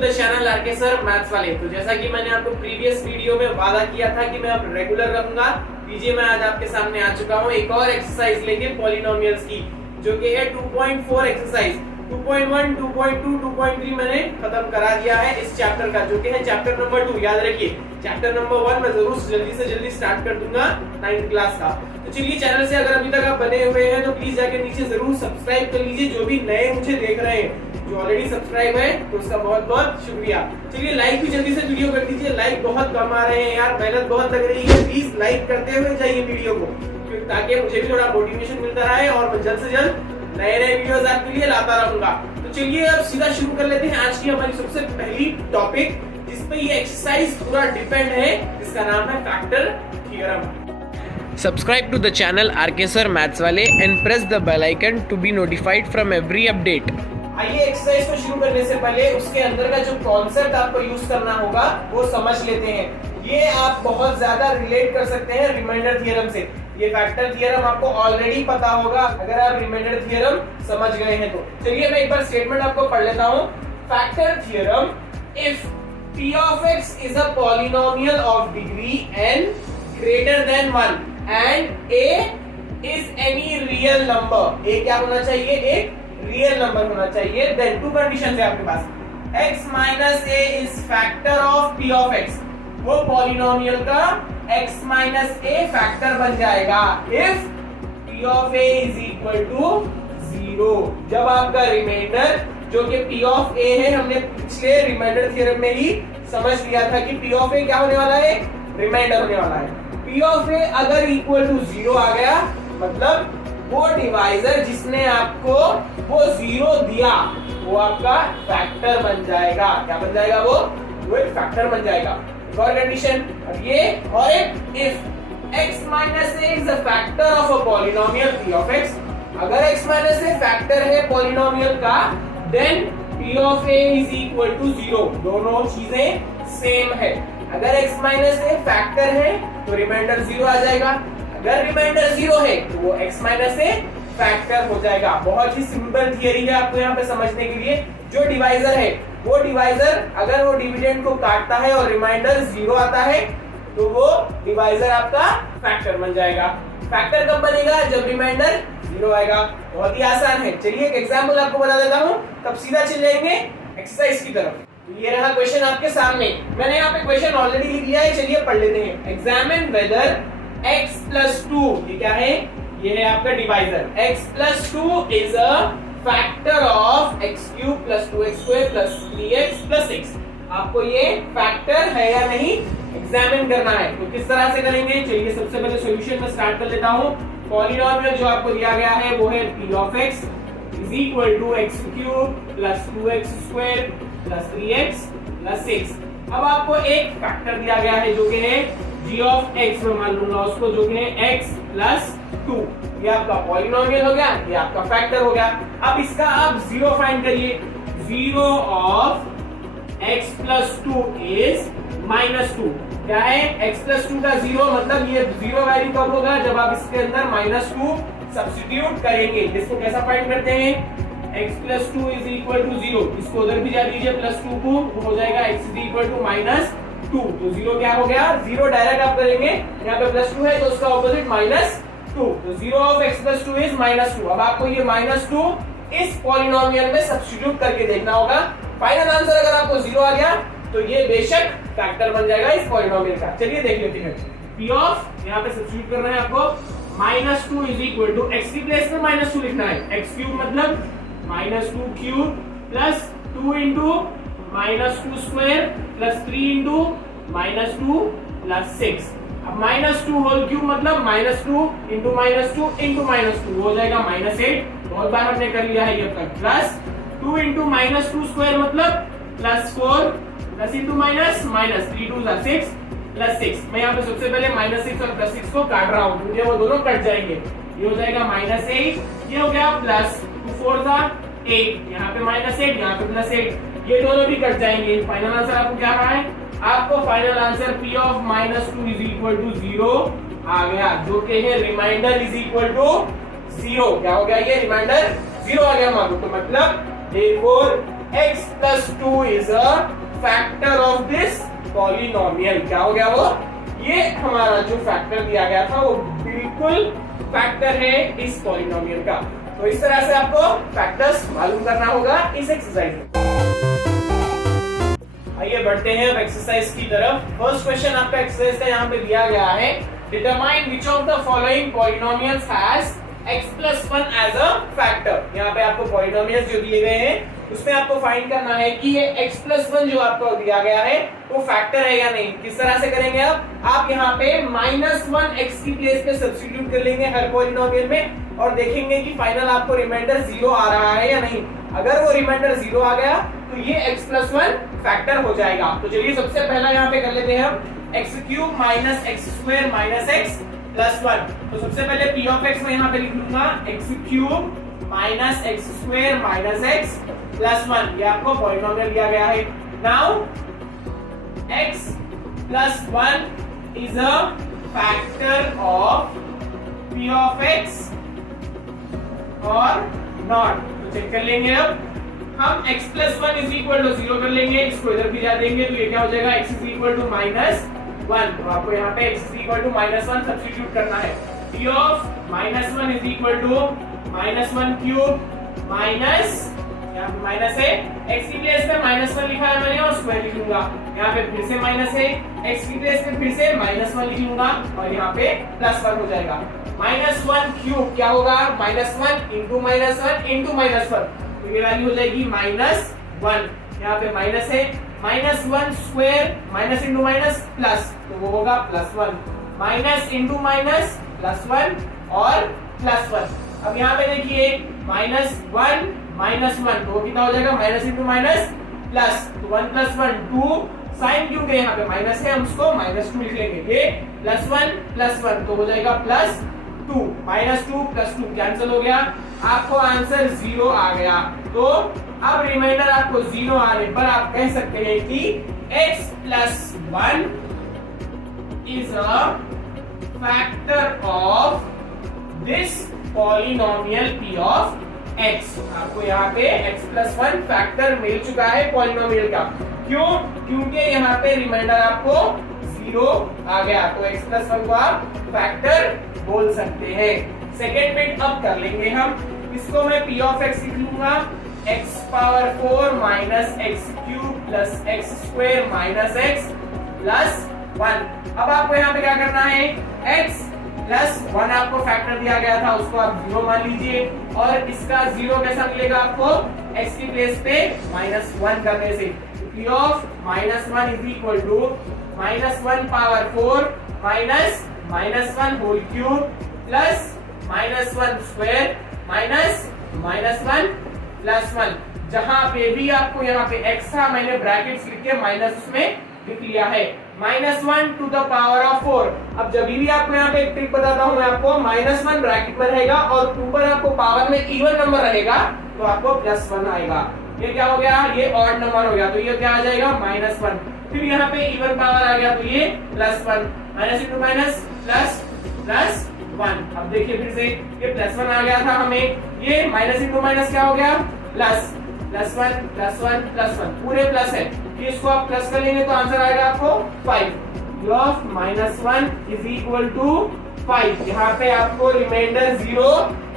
The channel R K sir maths वाले। तो जैसा कि मैंने आपको प्रीवियस वीडियो में वादा किया था कि मैं अब रेगुलर रहूंगा, लीजिए मैं आज आपके सामने आ चुका हूँ एक और एक्सरसाइज लेके पॉलिनोमियल्स की, जो कि है 2.4 एक्सरसाइज। 2.1, 2.2, 2.3 मैंने खत्म करा दिया है इस चैप्टर का, जो कि है चैप्टर नंबर 2। याद रखिए चैप्टर नंबर 1 मैं जरूर जल्दी से जल्दी स्टार्ट कर दूंगा 9th क्लास का। तो चलिए, चैनल से अगर अभी तक आप बने हुए हैं तो प्लीज जाके नीचे जरूर सब्सक्राइब कर लीजिए। जो भी नए मुझे देख रहे हैं, जो ऑलरेडी सब्सक्राइब है, तो उसका बहुत बहुत शुक्रिया। चलिए, लाइक भी जल्दी से वीडियो कर दीजिए, लाइक बहुत कम आ रहे हैं यार, मेहनत बहुत लग रही है। प्लीज लाइक करते हुए जाइए वीडियो को, ताकि मुझे भी थोड़ा मोटिवेशन मिलता रहे और मैं जल्द से जल्द नए नए वीडियोस आपके लिए लाता रहूंगा। तो चलिए अब सीधा शुरू कर लेते हैं आज की हमारी सबसे पहली टॉपिक, जिसपे ये एक्सरसाइज पूरा डिपेंड है, जिसका नाम है factor theorem. Subscribe to the channel RK Sir Maths वाले and press the bell icon to be notified from every update. आइए एक्सरसाइज को शुरू करने से पहले उसके अंदर का जो कॉन्सेप्ट आपको यूज करना होगा वो समझ लेते हैं। ये आप बहुत ज्यादा रिलेट कर सकते हैं रिमाइंडर थ्योरम से। ये फैक्टर थ्योरम आपको ऑलरेडी पता होगा अगर आप रिमाइंडर थ्योरम समझ गए हैं तो। चलिए मैं एक बार स्टेटमेंट आपको पढ़ लेता हूँ। Factor theorem, if p of x is a polynomial of degree n greater than 1 and a is any real number, a क्या होना चाहिए? एक रियल नंबर होना चाहिए। देन टू कंडीशन है आपके पास, x minus a is factor of p of x, वो polynomial का x minus a फैक्टर बन जाएगा if p of a is equal to 0। जब आपका रिमाइंडर जो कि p of a है, हमने पिछले रिमाइंडर थ्योरम में ही समझ लिया था कि p of a क्या होने वाला है? रिमाइंडर होने वाला है। p of a अगर इक्वल टू 0 आ गया, मतलब वो डिवाइजर जिसने आपको वो 0 दिया वो आपका फैक्टर बन जाएगा। क्या बन जाएगा? वो एक फैक्टर बन जाएगा। एक और कंडीशन, अब ये और एक if x minus a is a factor of a polynomial p of x, अगर x minus a फैक्टर है पॉलिनोमियल का, then p of a is equal to 0। दोनों चीजें सेम है। अगर x minus a फैक्टर है तो रिमाइंडर 0 आ जाएगा, अगर रिमाइंडर 0 है तो वो x minus a फैक्टर हो जाएगा। बहुत ही सिंपल थियरी है आपको यहाँ पे समझने के लिए। जो डिवाइजर है वो डिवाइजर अगर वो डिविडेंड को काटता है और रिमाइंडर 0 आता है तो वो डिवाइजर आपका फैक्टर बन जाएगा। फैक्टर कब बनेगा? जब रिमाइंडर 0 आएगा। बहुत ही आसान है। चलिए एक एग्जांपल आपको बता देता हूँ, तब सीधा चल जाएंगे एक्सरसाइज की तरफ। तो ये रहा क्वेश्चन आपके सामने, मैंने यहाँ पे क्वेश्चन ऑलरेडी लिख लिया है। चलिए पढ़ लेते हैं। एग्जामिन वेदर x plus 2, ये क्या है? ये है आपका divisor. x plus 2 is a factor of x cube plus 2x square plus 3x plus 6। आपको ये फैक्टर है या नहीं एग्जामिन करना है। तो किस तरह से करेंगे? चलिए सबसे पहले सॉल्यूशन में स्टार्ट कर लेता हूँ। पॉलिनोमियल जो आपको दिया गया है वो है p of x is equal to x cube plus 2x square plus 3x plus 6। अब आपको एक फैक्टर दिया गया है जो कि है g of x, में मान लूंगा उसको, जो कि है x plus 2। ये आपका पॉलिनोमियल हो गया, ये आपका फैक्टर हो गया। अब इसका आप 0 फाइंड करिए। 0 of x plus 2 is -2। क्या है? x plus 2 का 0, मतलब ये 0 वैल्यू कब होगा? जब आप इसके अंदर -2 सब्स्टिट्यूट करेंगे। इसको कैसा फाइंड करते हैं? x plus 2 is equal to 0। इसको उधर भी जा दीजिए +2 को, हो जाएगा x is equal to -2। तो 0 क्या हो गया? 0 डायरेक्ट आप करेंगे, यहाँ पे +2 है तो उसका ऑपोजिट -2। तो 0 of x plus 2 is -2। अब आपको ये -2 इस पॉलिनोमियल में सब्स्टिट्यूट करके देखना होगा। फाइनल आंसर अगर आपको 0 आ गया तो ये बेशक फैक्टर बन जाएगा इस पॉलिनोमियल का। चलिए देख लेते हैं। p of यहाँ पे सब्स्टिट्यूट करना है आपको। -2 is equal to x की प्लेस में -2 लिखना है। x क्यूब मतलब -2 cube plus 2 into -2 square plus 3 into -2 plus 6। अब -2 होल क्यूब मतलब -2 into -2 into -2 हो जाएगा -8। बहुत बार हमने कर लिया है ये तक। प्लस 2 into -2 स्क्वायर मतलब +4 plus into minus minus 3 2 6 plus 6। मैं यहाँ पे सबसे पहले -6 और +6 को काट रहा हूँ, मुझे वो दोनों कट जाएंगे। ये हो जाएगा -8, ये हो गया प्लस 2 4 था 8, यहाँ पे -8, यहाँ पे +8, ये दोनों भी कट जाएंगे। फाइनल आंसर आपको क्या रहा है? आपको final answer p of -2 is equal to 0 आ गया, जो कि है रिमाइंडर is equal to 0। क्या हो गया? ये रिमाइंडर 0 आ गया मानो। तो मतलब therefore x plus 2 is a factor of this polynomial। क्या हो गया वो? ये हमारा जो फैक्टर दिया गया था वो बिल्कुल फैक्टर है इस पॉलिनोमियल का। तो इस तरह से आपको फैक्टर्स मालूम करना होगा इस एक्सरसाइज में। आइए बढ़ते हैं अब एक्सरसाइज की तरफ। फर्स्ट क्वेश्चन आपका एक्सरसाइज का यहाँ पे दिया गया है, determine which of the following polynomials has x plus 1 as a factor। यहाँ पे आपको पॉलिनोमियल्स जो दिए गए हैं उसमें आपको फाइंड करना है कि ये x plus 1 जो आपको दिया गया है वो फैक्टर है या नहीं। किस तरह से करेंगे आप यहाँ पे -1 की प्लेस पे सब्स्टिट्यूट कर लेंगे हर पॉलिनोमियल में और देखेंगे कि फाइनल आपको रिमाइंडर 0 आ रहा है या नहीं। अगर वो रिमाइंडर 0 आ गया तो ये x plus 1 फैक्टर हो जाएगा। तो चलिए सबसे पहला यहाँ पे कर लेते हैं हम x³ - x² - x प्लस 1। तो सबसे पहले p of x में यहाँ पे लिख लूंगा x³ - x² - x प्लस 1। ये आपको पॉलिनोमियल दिया गया है। Now x plus 1 is a factor of p of x or not। तो चेक कर लेंगे अब हम x plus 1 is equal to 0 कर लेंगे, इसको इधर भी जा देंगे तो ये क्या हो जाएगा x is equal to -1। तो आपको यहाँ पे x is equal to -1 substitute करना है। p of -1 is equal to -1³ minus यहाँ पे माइनस है, x की प्लेस पे -1 लिखा है मैंने और स्क्वायर लिख लूंगा। यहाँ पे फिर से माइनस है, x की प्लेस पे फिर से -1 लिख लूंगा और यहाँ पे +1 हो जाएगा। -1³ क्या होगा? -1 इंटू -1 इंटू -1 तो ये वैल्यू हो जाएगी -1। यहाँ पे माइनस है, -1 square minus into minus plus तो वो होगा +1। माइनस इंटू माइनस +1 और +1। अब यहाँ पे देखिए -1 -1 तो वो कितना हो जाएगा? माइनस इंटू माइनस प्लस तो 1 + 1 2। साइन क्योंकि यहाँ पे माइनस है हम उसको -2 लिख लेंगे। ये +1 + 1 तो हो जाएगा +2। -2 + 2 कैंसिल हो गया, आपको आंसर 0 आ गया। तो अब रिमाइंडर आपको 0 आने पर आप कह सकते हैं कि x plus 1 is a factor of this polynomial p of x। आपको यहाँ पे x plus 1 फैक्टर मिल चुका है पॉलिनोमियल का। क्यों? क्योंकि यहाँ पे रिमाइंडर आपको 0 आ गया तो x plus 1 को आप फैक्टर बोल सकते हैं। सेकेंड बिट अब कर लेंगे हम, इसको मैं p of x लिख लूंगा x⁴ - x³ + x² - x plus 1। अब आपको यहाँ पे क्या करना है? x प्लस 1 आपको फैक्टर दिया गया था उसको आप 0 मान लीजिए और इसका 0 कैसा मिलेगा आपको? x की प्लेस पे -1 करने से p of -1 is equal to -1⁴ - -1³ plus -1² -1 plus 1। जहां पे भी आपको यहाँ पे x था मैंने ब्रैकेट्स लिख के माइनस उसमें लिख लिया है। -1 to the power of 4। अब जब भी आपको यहाँ पे एक ट्रिक बताता हूँ मैं आपको, -1 ब्रैकेट में रहेगा और ऊपर आपको पावर में इवन नंबर रहेगा तो आपको +1 आएगा। ये क्या हो गया? ये ऑड नंबर हो गया तो ये क्या आ जाएगा? -1। फिर यहाँ पे इवन पावर आ गया तो ये +1। Minus into minus plus 1। अब देखिए फिर से ये +1 आ गया था हमें, ये माइनस इंटू माइनस क्या हो गया? +1 पूरे प्लस है, इसको आप प्लस कर लेंगे तो आंसर आएगा आपको 5। p of -1 is equal to 5। यहाँ पे आपको रिमाइंडर 0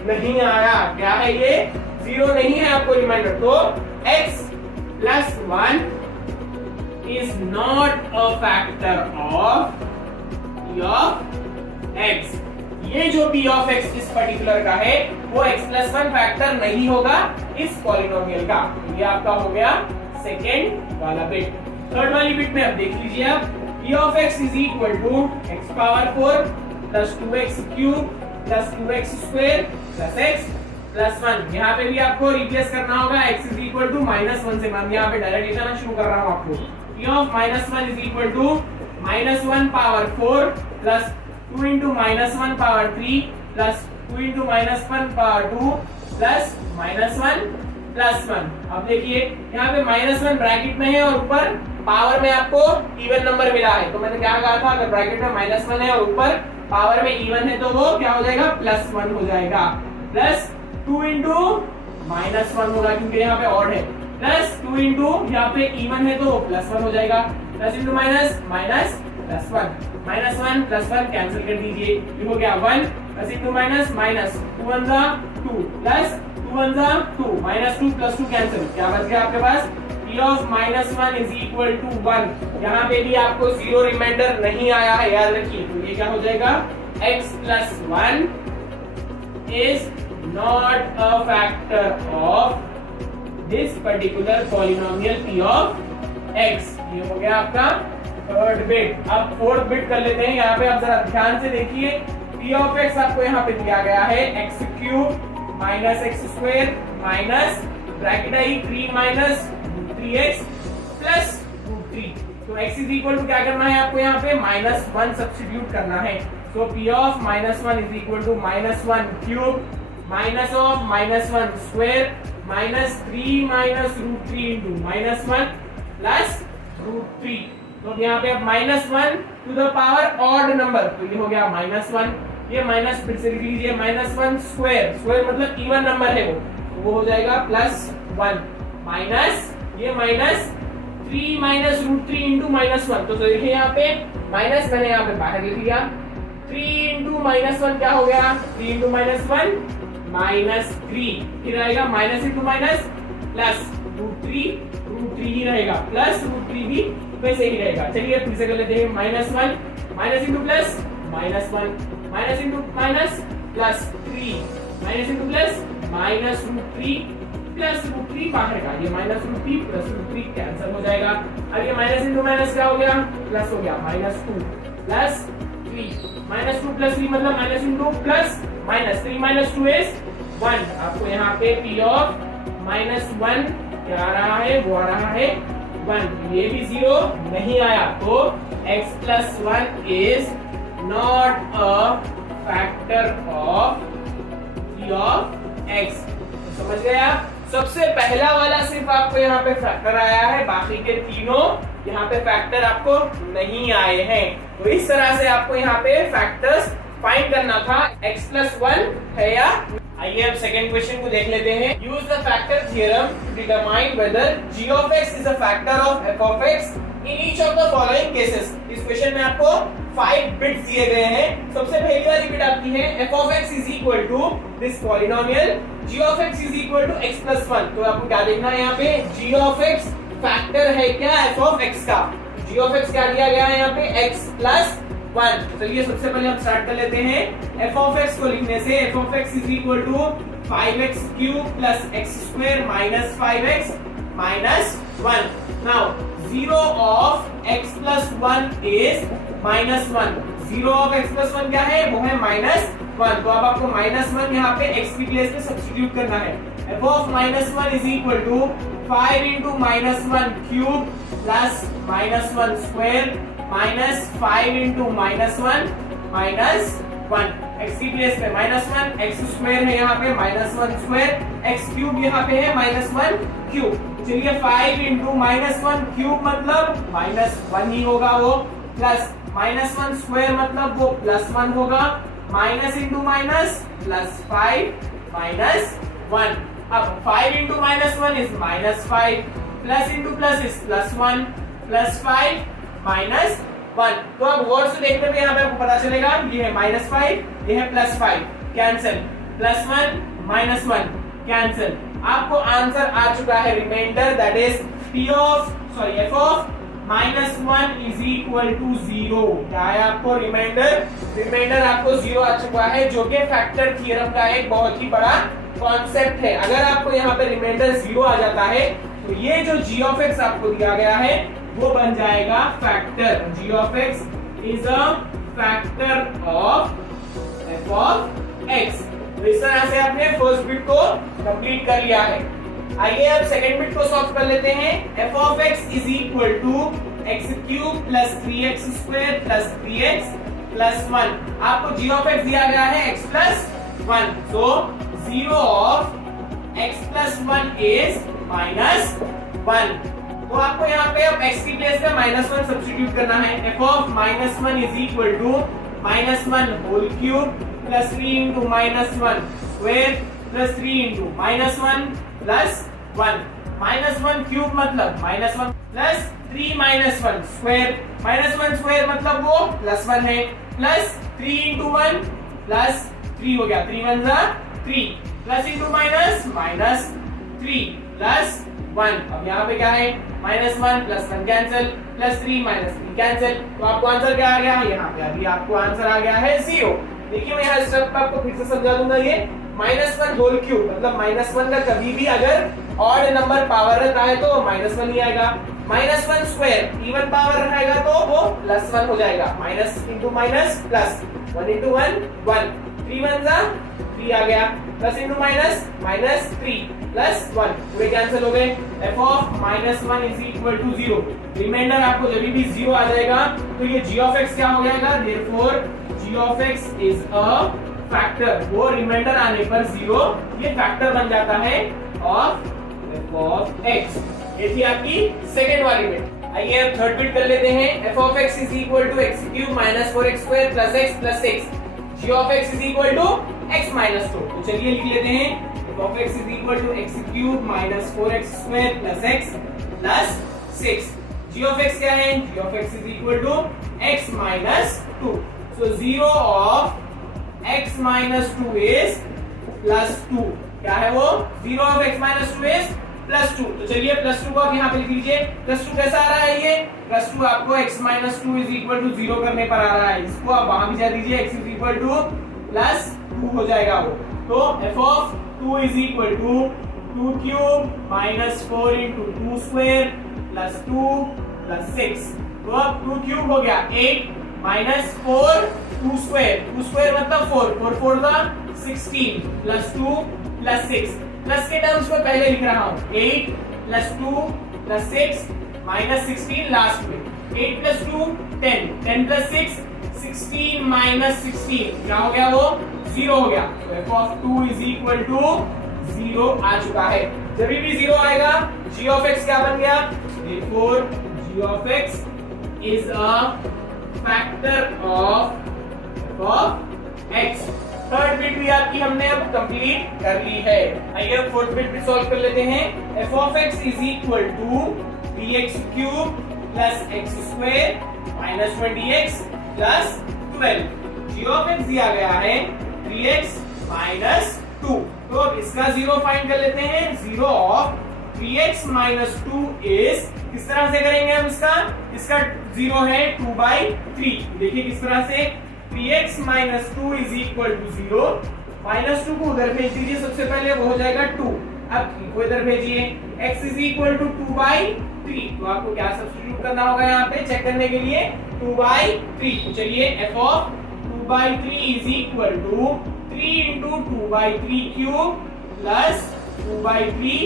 नहीं आया। क्या है ये? 0 नहीं है आपको रिमाइंडर। तो x plus 1 is not a factor of p of x। ये जो p of x इस पर्टिकुलर का है वो x plus 1 फैक्टर नहीं होगा इस पॉलिनोमियल का। ये आपका हो गया सेकेंड वाला बिट। थर्ड वाली बिट में अब देख लीजिए आप, p of x is equal to x⁴ plus 2x³ plus 2x² plus x plus 1। यहाँ पे भी आपको रिप्लेस करना होगा x is equal to -1 से। मैं यहाँ पे डायरेक्ट लिखना शुरू कर रहा हूँ आपको। p of -1 is equal to -1⁴ plus 2 into -1⁴ plus 2 into -1⁴ plus -1 plus 1। अब देखिए यहाँ पे -1 ब्रैकेट में है और ऊपर पावर में आपको इवन नंबर मिला है। तो मैंने क्या कहा था, अगर ब्रैकेट में -1 है और ऊपर पावर में इवन है तो वो क्या हो जाएगा? +1 हो जाएगा। प्लस 2 into -1 होगा क्योंकि यहाँ पे ऑड है, प्लस 2 इंटू यहाँ पे इवन है तो प्लस 1 हो जाएगा, plus into minus minus plus 1, minus 1 plus 1 cancel कर दीजिए, ये हो गया 1 प्लस इंटू माइनस माइनस 2 1 जा 2 प्लस 2 1 जा 2 माइनस 2 प्लस 2 कैंसिल, क्या बच गया आपके पास p of -1 is equal to 1। यहाँ पे भी आपको जीरो रिमाइंडर नहीं आया है, याद रखिए, तो ये क्या हो जाएगा x plus 1 is not a factor of this particular polynomial p of x। ये हो गया आपका थर्ड बिट। अब फोर्थ बिट कर लेते हैं। यहाँ पे आप जरा ध्यान से देखिए, p ऑफ x आपको यहाँ पे दिया गया है x cube minus x square minus bracket i 3 minus 3x plus 3। तो x इज इक्वल टू क्या करना है आपको यहाँ पे -1 सब्स्टिट्यूट करना है। तो p of -1 is equal to -1 cube minus of -1 square minus 3 minus √3 into -1 plus √3। तो यहाँ पे अब -1 to the power odd number, तो ये हो गया -1, ये माइनस फिर से लिख लीजिए -1 स्क्वायर, स्क्वायर मतलब इवन नंबर है वो हो जाएगा +1 माइनस ये माइनस 3 माइनस √3 इंटू -1। तो देखिए यहाँ पे माइनस मैंने यहाँ पे बाहर लिख लिया, 3 इंटू -1 क्या हो गया 3 इंटू -1 -3, फिर आएगा माइनस इंटू माइनस प्लस √3 ही रहेगा, प्लस √3 भी वैसे ही रहेगा। चलिए फिर से कर लेते हैं -1 minus into plus -1 minus into minus plus 3 minus into plus minus √3 plus √3 बाहर का, ये माइनस √3 प्लस √3 कैंसिल हो जाएगा। अब ये माइनस इंटू माइनस क्या हो गया प्लस हो गया -2 प्लस 3 -2 प्लस 3 मतलब minus into plus minus 3 minus 2 is 1। आपको यहाँ पे p ऑफ -1 क्या आ रहा है वो आ रहा है 1, ये भी 0 नहीं आया, तो x plus 1 is not a factor of p of x। समझ गए आप? सबसे पहला वाला सिर्फ आपको यहाँ पे फैक्टर आया है, बाकी के तीनों यहाँ पे फैक्टर आपको नहीं आए हैं। तो इस तरह से आपको यहाँ पे फैक्टर्स फाइंड करना था, x प्लस 1 है या। आइए अब सेकंड क्वेश्चन को देख लेते हैं। Use the factor theorem to determine whether g of x is a factor of f of x in each of the following cases. इस क्वेश्चन में आपको 5 बिट्स दिए गए हैं। सबसे पहली वाली बिट आपकी है f of x is equal to this polynomial g of x is equal to x plus 1। तो आपको क्या देखना है यहाँ पे g of x फैक्टर है क्या f of x का। g of x क्या दिया गया है यहाँ पे x प्लस 1। चलिए सबसे पहले हम स्टार्ट कर लेते हैं। f of x को लिखने से f of x is equal to 5x cube plus x square minus 5x minus 1। Now 0 of x plus 1 is -1। 0 of x plus 1 क्या है वो है -1। तो अब आपको -1 यहाँ पे x की प्लेस पे सब्स्टिट्यूट करना है। f of -1 is equal to 5 into -1 cube plus -1 square minus 5 into -1 minus 1। x की प्लेस पे -1, x स्क्वायर है यहाँ पे -1 स्क्वायर, x क्यूब यहाँ पे है -1 क्यूब। चलिए 5 इंटू -1 क्यूब मतलब -1 ही होगा वो, प्लस -1 स्क्वायर मतलब वो +1 होगा, minus into minus plus 5 minus 1। अब 5 into -1 is -5 plus into plus is +1 plus 5 minus 1। तो अब गौर से देखने पे यहाँ पे आपको पता चलेगा ये है -5 ये है +5 कैंसिल, +1 -1 कैंसिल। आपको आंसर आ चुका है reminder that is f of -1 is equal to 0। क्या है आपको रिमाइंडर आपको 0 आ चुका है, जो कि फैक्टर थ्योरम का एक बहुत ही बड़ा कॉन्सेप्ट है। अगर आपको यहाँ पे रिमाइंडर 0 आ जाता है तो ये जो g ऑफ x आपको दिया गया है वो बन जाएगा factor. g of x is a factor of f of x। तो इस तरह से आपने फर्स्ट बिट को कंप्लीट कर लिया है। आइए अब सेकंड बिट को सॉल्व कर लेते हैं। f of x is equal to x cube plus 3x square plus 3x plus 1। आपको g of x दिया गया है x plus 1, so 0 of x plus 1 is -1। तो आपको यहाँ पे अब x की प्लेस पे -1 सब्स्टिट्यूट करना है। f of -1 is equal to -1 whole cube plus 3 into -1 square plus 3 into -1 plus 1 -1 cube मतलब -1 प्लस 3 -1 स्क्वायर, -1 स्क्वायर मतलब वो +1 है, प्लस 3 इंटू 1 प्लस 3 हो गया, 3 1 3 प्लस इंटू माइनस -3 प्लस 1। अब यहाँ पे क्या है -1 प्लस 1 कैंसिल, प्लस 3 -3 कैंसिल, तो आपको आंसर क्या आ गया, यहाँ पे अभी आपको आंसर आ गया है 0। देखिए मैं यहाँ स्टेप आपको फिर से समझा दूंगा, ये -1 होल क्यूब मतलब -1 का कभी भी अगर ऑड नंबर पावर रहता है तो -1 ही आएगा, -1 स्क्वायर इवन पावर रहेगा तो वो +1 हो जाएगा, minus into minus plus, 1 into 1 1, 3 1 3 आ गया, प्लस इंटू माइनस -3 प्लस 1 पूरे कैंसिल हो गए। f of -1 is equal to 0, reminder आपको जब भी 0 आ जाएगा तो ये g ऑफ x क्या हो जाएगा, therefore g of x is a factor, वो रिमाइंडर आने पर 0 ये फैक्टर बन जाता है ऑफ f ऑफ x। ये थी आपकी सेकंड वाली बिट। आइए अब थर्ड बिट कर लेते हैं। f of x is equal to x cube minus 4x square plus x plus 6, g of x is equal to x minus 2। तो चलिए लिख लेते हैं f of x is equal to x cube minus 4x square plus x plus 6, g of x क्या है, g of x is equal to x minus 2। So 0 of x minus 2 is plus 2, क्या है वो, 0 of x minus 2 is plus 2। तो चलिए plus 2 को आप यहाँ पे लिख लीजिए, प्लस 2 कैसा आ रहा है, ये प्लस 2 आपको x minus 2 is equal to 0 करने पर आ रहा है, इसको आप वहां भी जा दीजिए, x is equal to plus 2 हो जाएगा वो। तो f of 2 is equal to 2 cube minus 4 into 2 square plus 2 plus 6। तो अब 2 क्यूब हो गया 8 माइनस 4 2 स्क्वायर, 2 स्क्वायर मतलब 4 4 4 का 16 प्लस 2 प्लस 6, प्लस के टर्म्स को पहले लिख रहा हूं, 8 प्लस 2 प्लस 6 माइनस 16 लास्ट में, 8 प्लस 2 10, 10 प्लस 6 16 माइनस 16, क्या हो गया वो, 0 हो गया। तो f of 2 is equal to 0 आ चुका है। जब भी 0 आएगा g ऑफ x क्या बन गया, therefore g of x is a factor of x। Third bit भी आपकी हमने अब कंप्लीट कर ली है। आइए अब फोर्थ बिट भी सॉल्व कर लेते हैं। f of x is equal to 3x cube plus x square minus 20x plus 12, g of x दिया गया है 3x माइनस 2। तो अब इसका 0 फाइंड कर लेते हैं। 0 ऑफ 3x माइनस 2 इज, किस तरह से करेंगे हम इसका 0 है 2/3। देखिए किस तरह से, 3x minus 2 is equal to 0, minus 2 को उधर भेज दीजिए सबसे पहले, वो हो जाएगा 2। अब 3 को इधर भेजिए, x इज इक्वल टू 2/3। तो आपको क्या सब्स्टिट्यूट करना होगा यहाँ पे चेक करने के लिए, 2/3। तो चलिए f of 2/3 is equal to 3 into 2/3 cube plus 2/3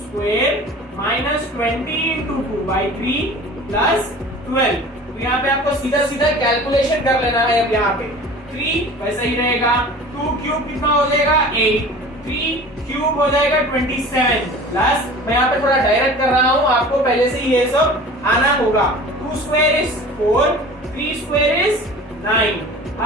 square minus 20 into 2/3 plus 12। तो यहाँ पे आपको सीधा सीधा कैलकुलेशन कर लेना है। अब यहाँ पे 3 वैसा ही रहेगा, 2 क्यूब कितना हो जाएगा 8, 3 क्यूब हो जाएगा 27 प्लस, मैं यहाँ पे थोड़ा डायरेक्ट कर रहा हूँ, आपको पहले से ही ये सब आना होगा। 2 स्क्वायर इज 4, 3 स्क्वायर इज 9,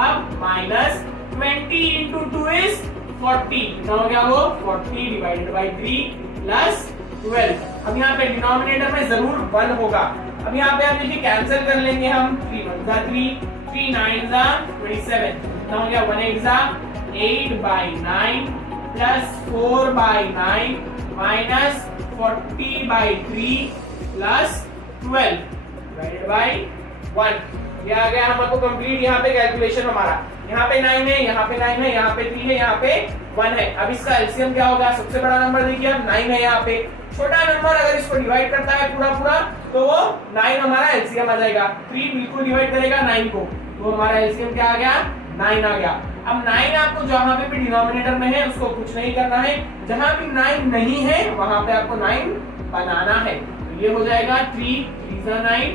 अब माइनस 20 इंटू 2 इज 40, कितना हो गया वो 40 डिवाइडेड बाई 3 प्लस 12। अब यहाँ पे डिनोमिनेटर में जरूर 1 होगा। अब यहाँ पे आप देखिए कैंसिल कर लेंगे हम, 3 1 जा 3, 3 9 जा 27, कितना हो गया 1 8 जा 8/9 plus 4/9 minus 40/3 plus 12 divided by 1। ये आ गया हमको कंप्लीट यहाँ पे कैलकुलेशन हमारा। यहाँ पे 9 है, यहाँ पे 9 है, यहाँ पे 3 है, यहाँ पे 1 है। अब इसका एलसीएम क्या होगा, सबसे बड़ा नंबर देखिए अब 9 है, यहाँ पे छोटा नंबर अगर इसको डिवाइड करता है पूरा तो वो 9 हमारा एलसीएम आ जाएगा। 3 बिल्कुल डिवाइड करेगा 9 को, तो हमारा एलसीएम क्या आ गया 9 आ गया। अब 9 आपको जहां पे भी डिनोमिनेटर में है उसको कुछ नहीं करना है, जहां भी 9 नहीं है वहां पे आपको 9 बनाना है। तो ये हो जाएगा 3 3 9,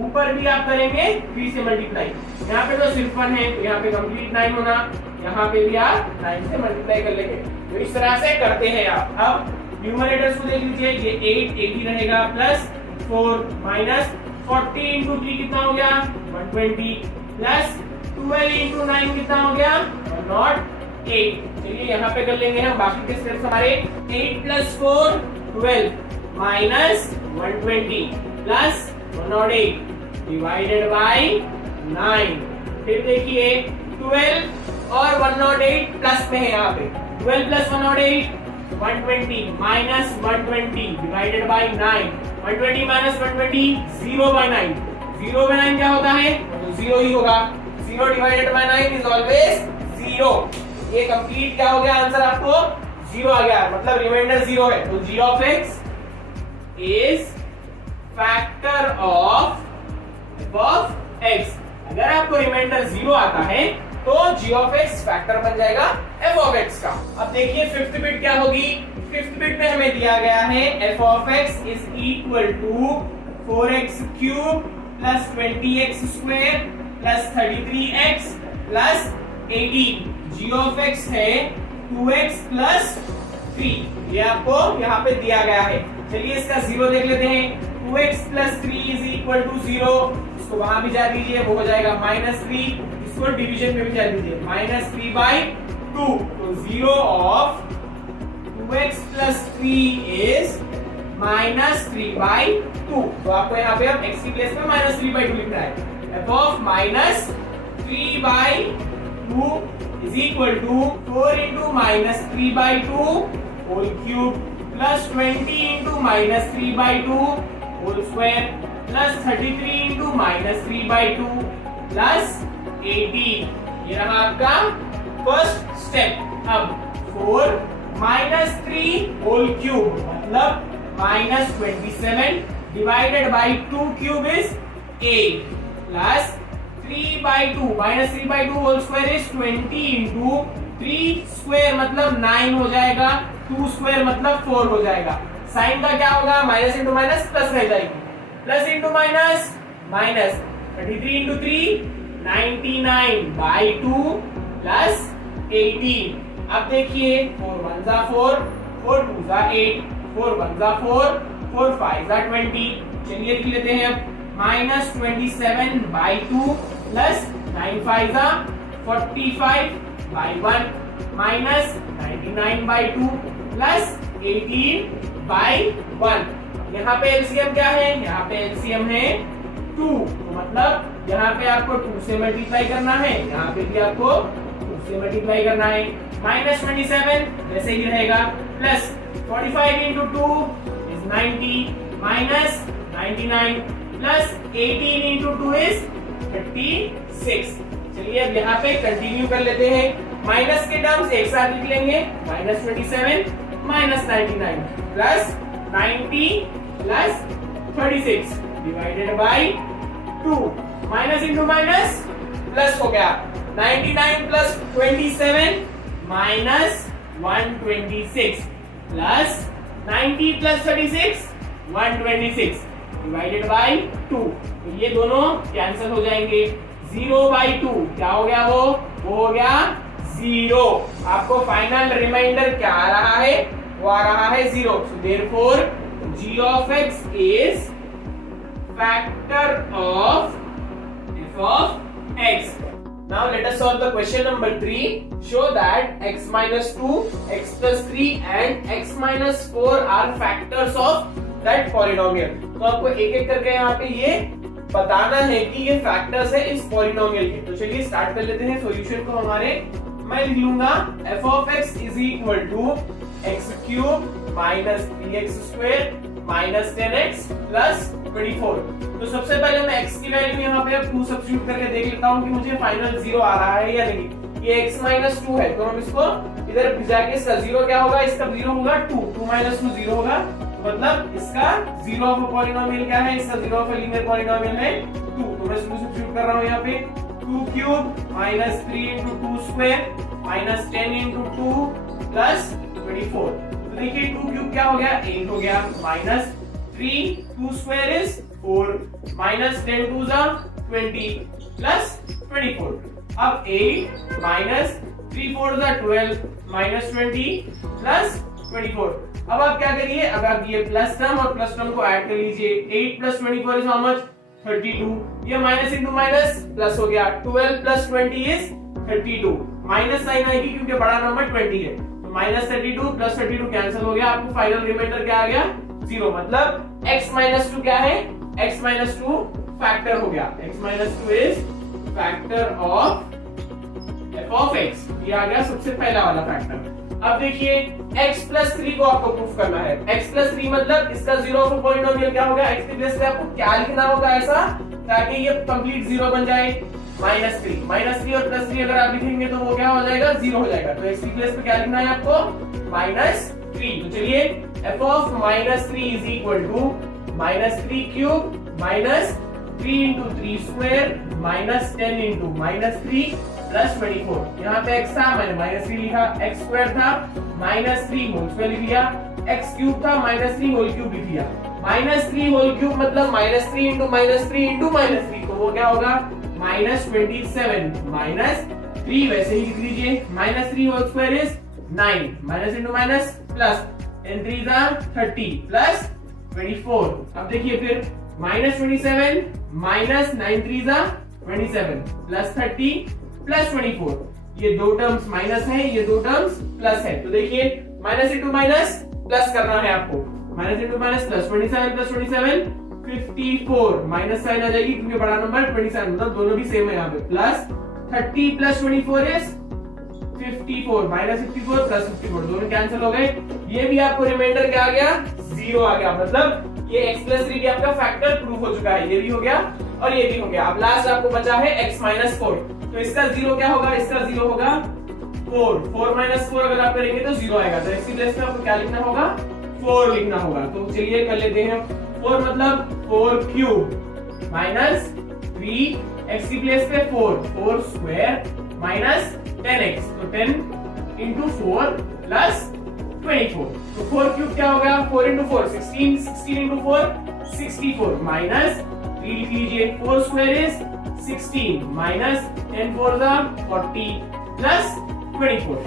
ऊपर भी आप करेंगे 3 से मल्टीप्लाई, यहाँ पे तो सिर्फ 1 है तो यहाँ पे कंप्लीट 9 होना, यहाँ पे भी आप 9 से मल्टीप्लाई कर लेंगे। तो इस तरह से करते हैं आप। अब न्यूमरेटर्स को देख लीजिए, ये 8 ही रहेगा प्लस 4 माइनस 40 इंटू 3 कितना हो गया 120 प्लस 12 इंटू 9 कितना हो गया 108। चलिए यहाँ पे कर लेंगे हम बाकी के स्टेप्स हमारे। 8 plus 4 12, minus 120 plus 108 divided by 9। फिर देखिए 12 और 108 प्लस में है, यहाँ पे 12 plus 108 120 minus 120 divided by 9। 120 minus 120 0 by 9। 0 by 9 क्या होता है? तो 0 ही होगा। 0 डिवाइडेड बाय 9 इज ऑलवेज 0। ये कंप्लीट क्या हो गया आंसर? आपको 0 आ गया, मतलब रिमाइंडर 0 है। तो g of x is factor of f of x। अगर आपको रिमाइंडर 0 आता है तो g of x फैक्टर बन जाएगा f of x का। अब देखिए फिफ्थ बिट क्या होगी? फिफ्थ बिट में हमें दिया गया है f of x is equal to 4x cube plus 20x square plus 33x plus 18। g of x है 2x प्लस 3। ये आपको यहाँ पे दिया गया है। चलिए इसका 0 देख लेते हैं। 2x plus 3 is equal to 0। इसको वहां भी जा दीजिए, वो हो जाएगा -3। इसको डिवीजन में भी जा दीजिए, -3 बाई 2। तो 0 of 2x plus 3 is -3 by 2। तो आपको यहाँ पे अब x की प्लेस में -3 बाई 2 लिखना है। f of -3 by 2 is equal to 4 into -3 by 2 whole cube plus 20 into -3 by 2 whole square plus 33 into -3 by 2 plus 18। ये रहा आपका फर्स्ट स्टेप। अब 4 -3 whole cube मतलब -27 divided by 2 cube is 8 plus 3 by 2 -3 by 2 whole square is 20 into 3 square मतलब 9 हो जाएगा, 2 square मतलब 4 हो जाएगा। साइन का क्या होगा? माइनस इंटू माइनस प्लस रह जाएगी, plus into minus minus 33 into 3 99 by 2 plus 18। अब देखिए 4 1 जा 4, 4 2 जा 8, 4 1 जा 4, 4 5 जा 20। चलिए लिख लेते हैं अब -27 by 2 प्लस 9 5 जा 45 by 1 minus 99 by 2 plus 18 by 1। यहाँ पे एलसीएम क्या है? यहाँ पे एलसीएम है 2। तो मतलब यहाँ पे आपको 2 से मल्टीप्लाई करना है, यहाँ पे भी आपको 2 से मल्टीप्लाई करना है। -27 वैसे ही रहेगा, plus 45 into 2 is 90 minus 99 plus 18 into 2 is 36। चलिए अब यहाँ पे कंटिन्यू कर लेते हैं। माइनस के टर्म्स एक साथ लिख लेंगे, -27 minus 99 plus 90 plus 36 divided by 2। Minus into minus plus हो गया, 99 plus 27 minus 126 plus 90 plus 36 126 divided by 2। तो ये दोनों कैंसिल हो जाएंगे। 0 बाई 2 क्या हो गया? वो हो गया 0। आपको फाइनल रिमाइंडर क्या आ रहा है? वो आ रहा है 0। So therefore g of x is factor of f of x। Now let us solve the question number 3. Show that x minus 2, x plus 3 and x minus 4 are factors of that polynomial। तो आपको एक एक करके यहाँ पे ये बताना है कि ये फैक्टर्स है इस पॉलिनोमियल के। तो चलिए स्टार्ट कर लेते हैं सॉल्यूशन को हमारे। मैं लिख लूंगा f of x is equal to x cube minus 3x square minus 10x plus 24। तो सबसे पहले मैं x की वैल्यू यहाँ पे 2 सब्स्टिट्यूट करके देख लेता हूँ कि मुझे फाइनल 0 आ रहा है या नहीं। ये x minus 2 है, तो हम इसको इधर भिजा के इसका 0 क्या होगा? इसका 0 होगा 2, 2 minus 2 0 होगा, मतलब इसका 0 ऑफ पॉलिनोमियल क्या है? इसका 0 ऑफ लीनियर पॉलिनोमियल है 2। तो मैं इसको सब्स्टिट्यूट कर रहा हूँ यहाँ पे, 2 cube minus 3 into 2 square minus 10 into 2 plus 24। तो देखिए 2 क्यूब क्या हो गया? 8 हो गया, माइनस 3 2 स्क्वायर इज 4 माइनस 10 2 जा 20 प्लस 24। अब 8 माइनस 3 4 जा 12 माइनस 20 प्लस 24। अब आप क्या करिए? अब आप ये प्लस टर्म और प्लस टर्म को ऐड कर लीजिए। 8 प्लस 24 इज हाउ मच? 32। ये माइनस इंटू माइनस प्लस हो गया, 12 प्लस 20 इज 32। माइनस साइन आएगी क्योंकि बड़ा नंबर 20 है, तो माइनस 32 प्लस 32 कैंसिल हो गया। आपको फाइनल रिमाइंडर क्या आ गया? 0, मतलब x माइनस 2 क्या है, x माइनस 2 फैक्टर हो गया, x minus 2 is factor of f of x, ये आ गया सबसे पहला वाला फैक्टर। अब देखिए x प्लस 3 को आपको प्रूफ करना है, x प्लस 3 मतलब इसका जीरो ऑफ पॉलिनोमियल क्या होगा, x की प्लेस पे आपको क्या लिखना होगा ऐसा ताकि ये कंप्लीट जीरो बन जाए, -3 और +3 अगर आप लिखेंगे तो वो क्या हो जाएगा, जीरो हो जाएगा। तो x की प्लेस पे क्या लिखना है आपको, -3। तो चलिए f of -3 is equal to -3 cube -3 into 3 square -10 into -3 plus 24। यहाँ पे x था मैंने -3 लिखा, x स्क्वायर था -3 होल स्क्वायर लिख लिया, x क्यूब था -3 होल क्यूब लिख लिया। -3 होल क्यूब मतलब -3 into -3 into -3, तो वो क्या होगा -27 -3 वैसे ही लिख लीजिए, -3 whole square is 9, minus into minus plus, 10 3 30 प्लस 24। अब देखिए फिर -27 -9 3 27 प्लस 30 प्लस 24, ये दो टर्म्स माइनस है, ये दो टर्म्स प्लस है। तो देखिए माइनस इंटू माइनस प्लस करना है आपको, minus into minus plus, 27 plus 27 54, minus sign आ जाएगी क्योंकि बड़ा नंबर 27 मतलब दोनों भी सेम है यहाँ पे, प्लस 30 प्लस 24 इज 54, माइनस 54 प्लस 54 दोनों कैंसिल हो गए। ये भी आपको रिमाइंडर क्या आ गया, 0 आ गया, मतलब ये x प्लस 3 भी आपका फैक्टर प्रूफ हो चुका है, ये भी हो गया और ये भी हो गया। अब लास्ट आपको बचा है x माइनस 4, तो इसका 0 क्या होगा, इसका 0 होगा 4 माइनस 4 अगर आप करेंगे तो 0 आएगा, तो x की प्लेस पे आपको क्या लिखना होगा, 4 लिखना होगा। तो चलिए कर लेते हैं, 4 मतलब 4 क्यूब माइनस 3, x की प्लेस पे 4 स्क्वायर माइनस 10x, तो 10 into 4 प्लस 24, तो 4 क्यूब क्या होगा, 4 into 4 16 into 4 64 माइनस 3 लिख लीजिए, 4 स्क्वायर इज 16 माइनस 10 4 40 प्लस 24।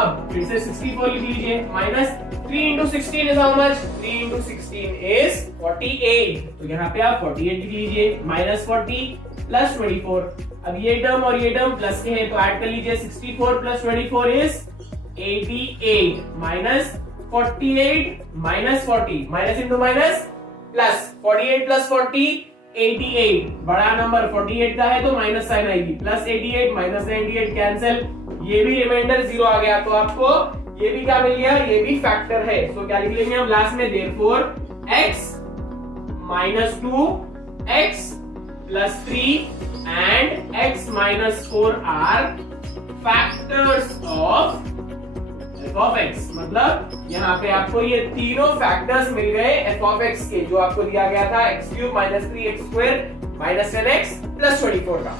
अब फिर से 64 लिख लीजिए, minus 3 into 16 is how much, 3 into 16 is 48, तो यहाँ पे आप 48 लिख लीजिए, माइनस 40 प्लस 24। अब ये टर्म और ये टर्म प्लस के हैं तो ऐड कर लीजिए, 64 plus 24 is 88 minus 48 minus 40, minus into minus plus, 48 plus 40 88, बड़ा नंबर 48 का है तो माइनस साइन आएगी, प्लस 88 माइनस 98 कैंसिल, ये भी रिमाइंडर 0 आ गया। तो आपको ये भी क्या मिल गया, ये भी फैक्टर है। तो क्या लिख लेंगे हम लास्ट में, therefore x minus 2 x plus 3 and x minus 4 are factors of f of x, मतलब यहाँ पे आपको ये तीनों फैक्टर्स मिल गए f of x के, जो आपको दिया गया था x cube minus 3x square minus 10x plus 24 का।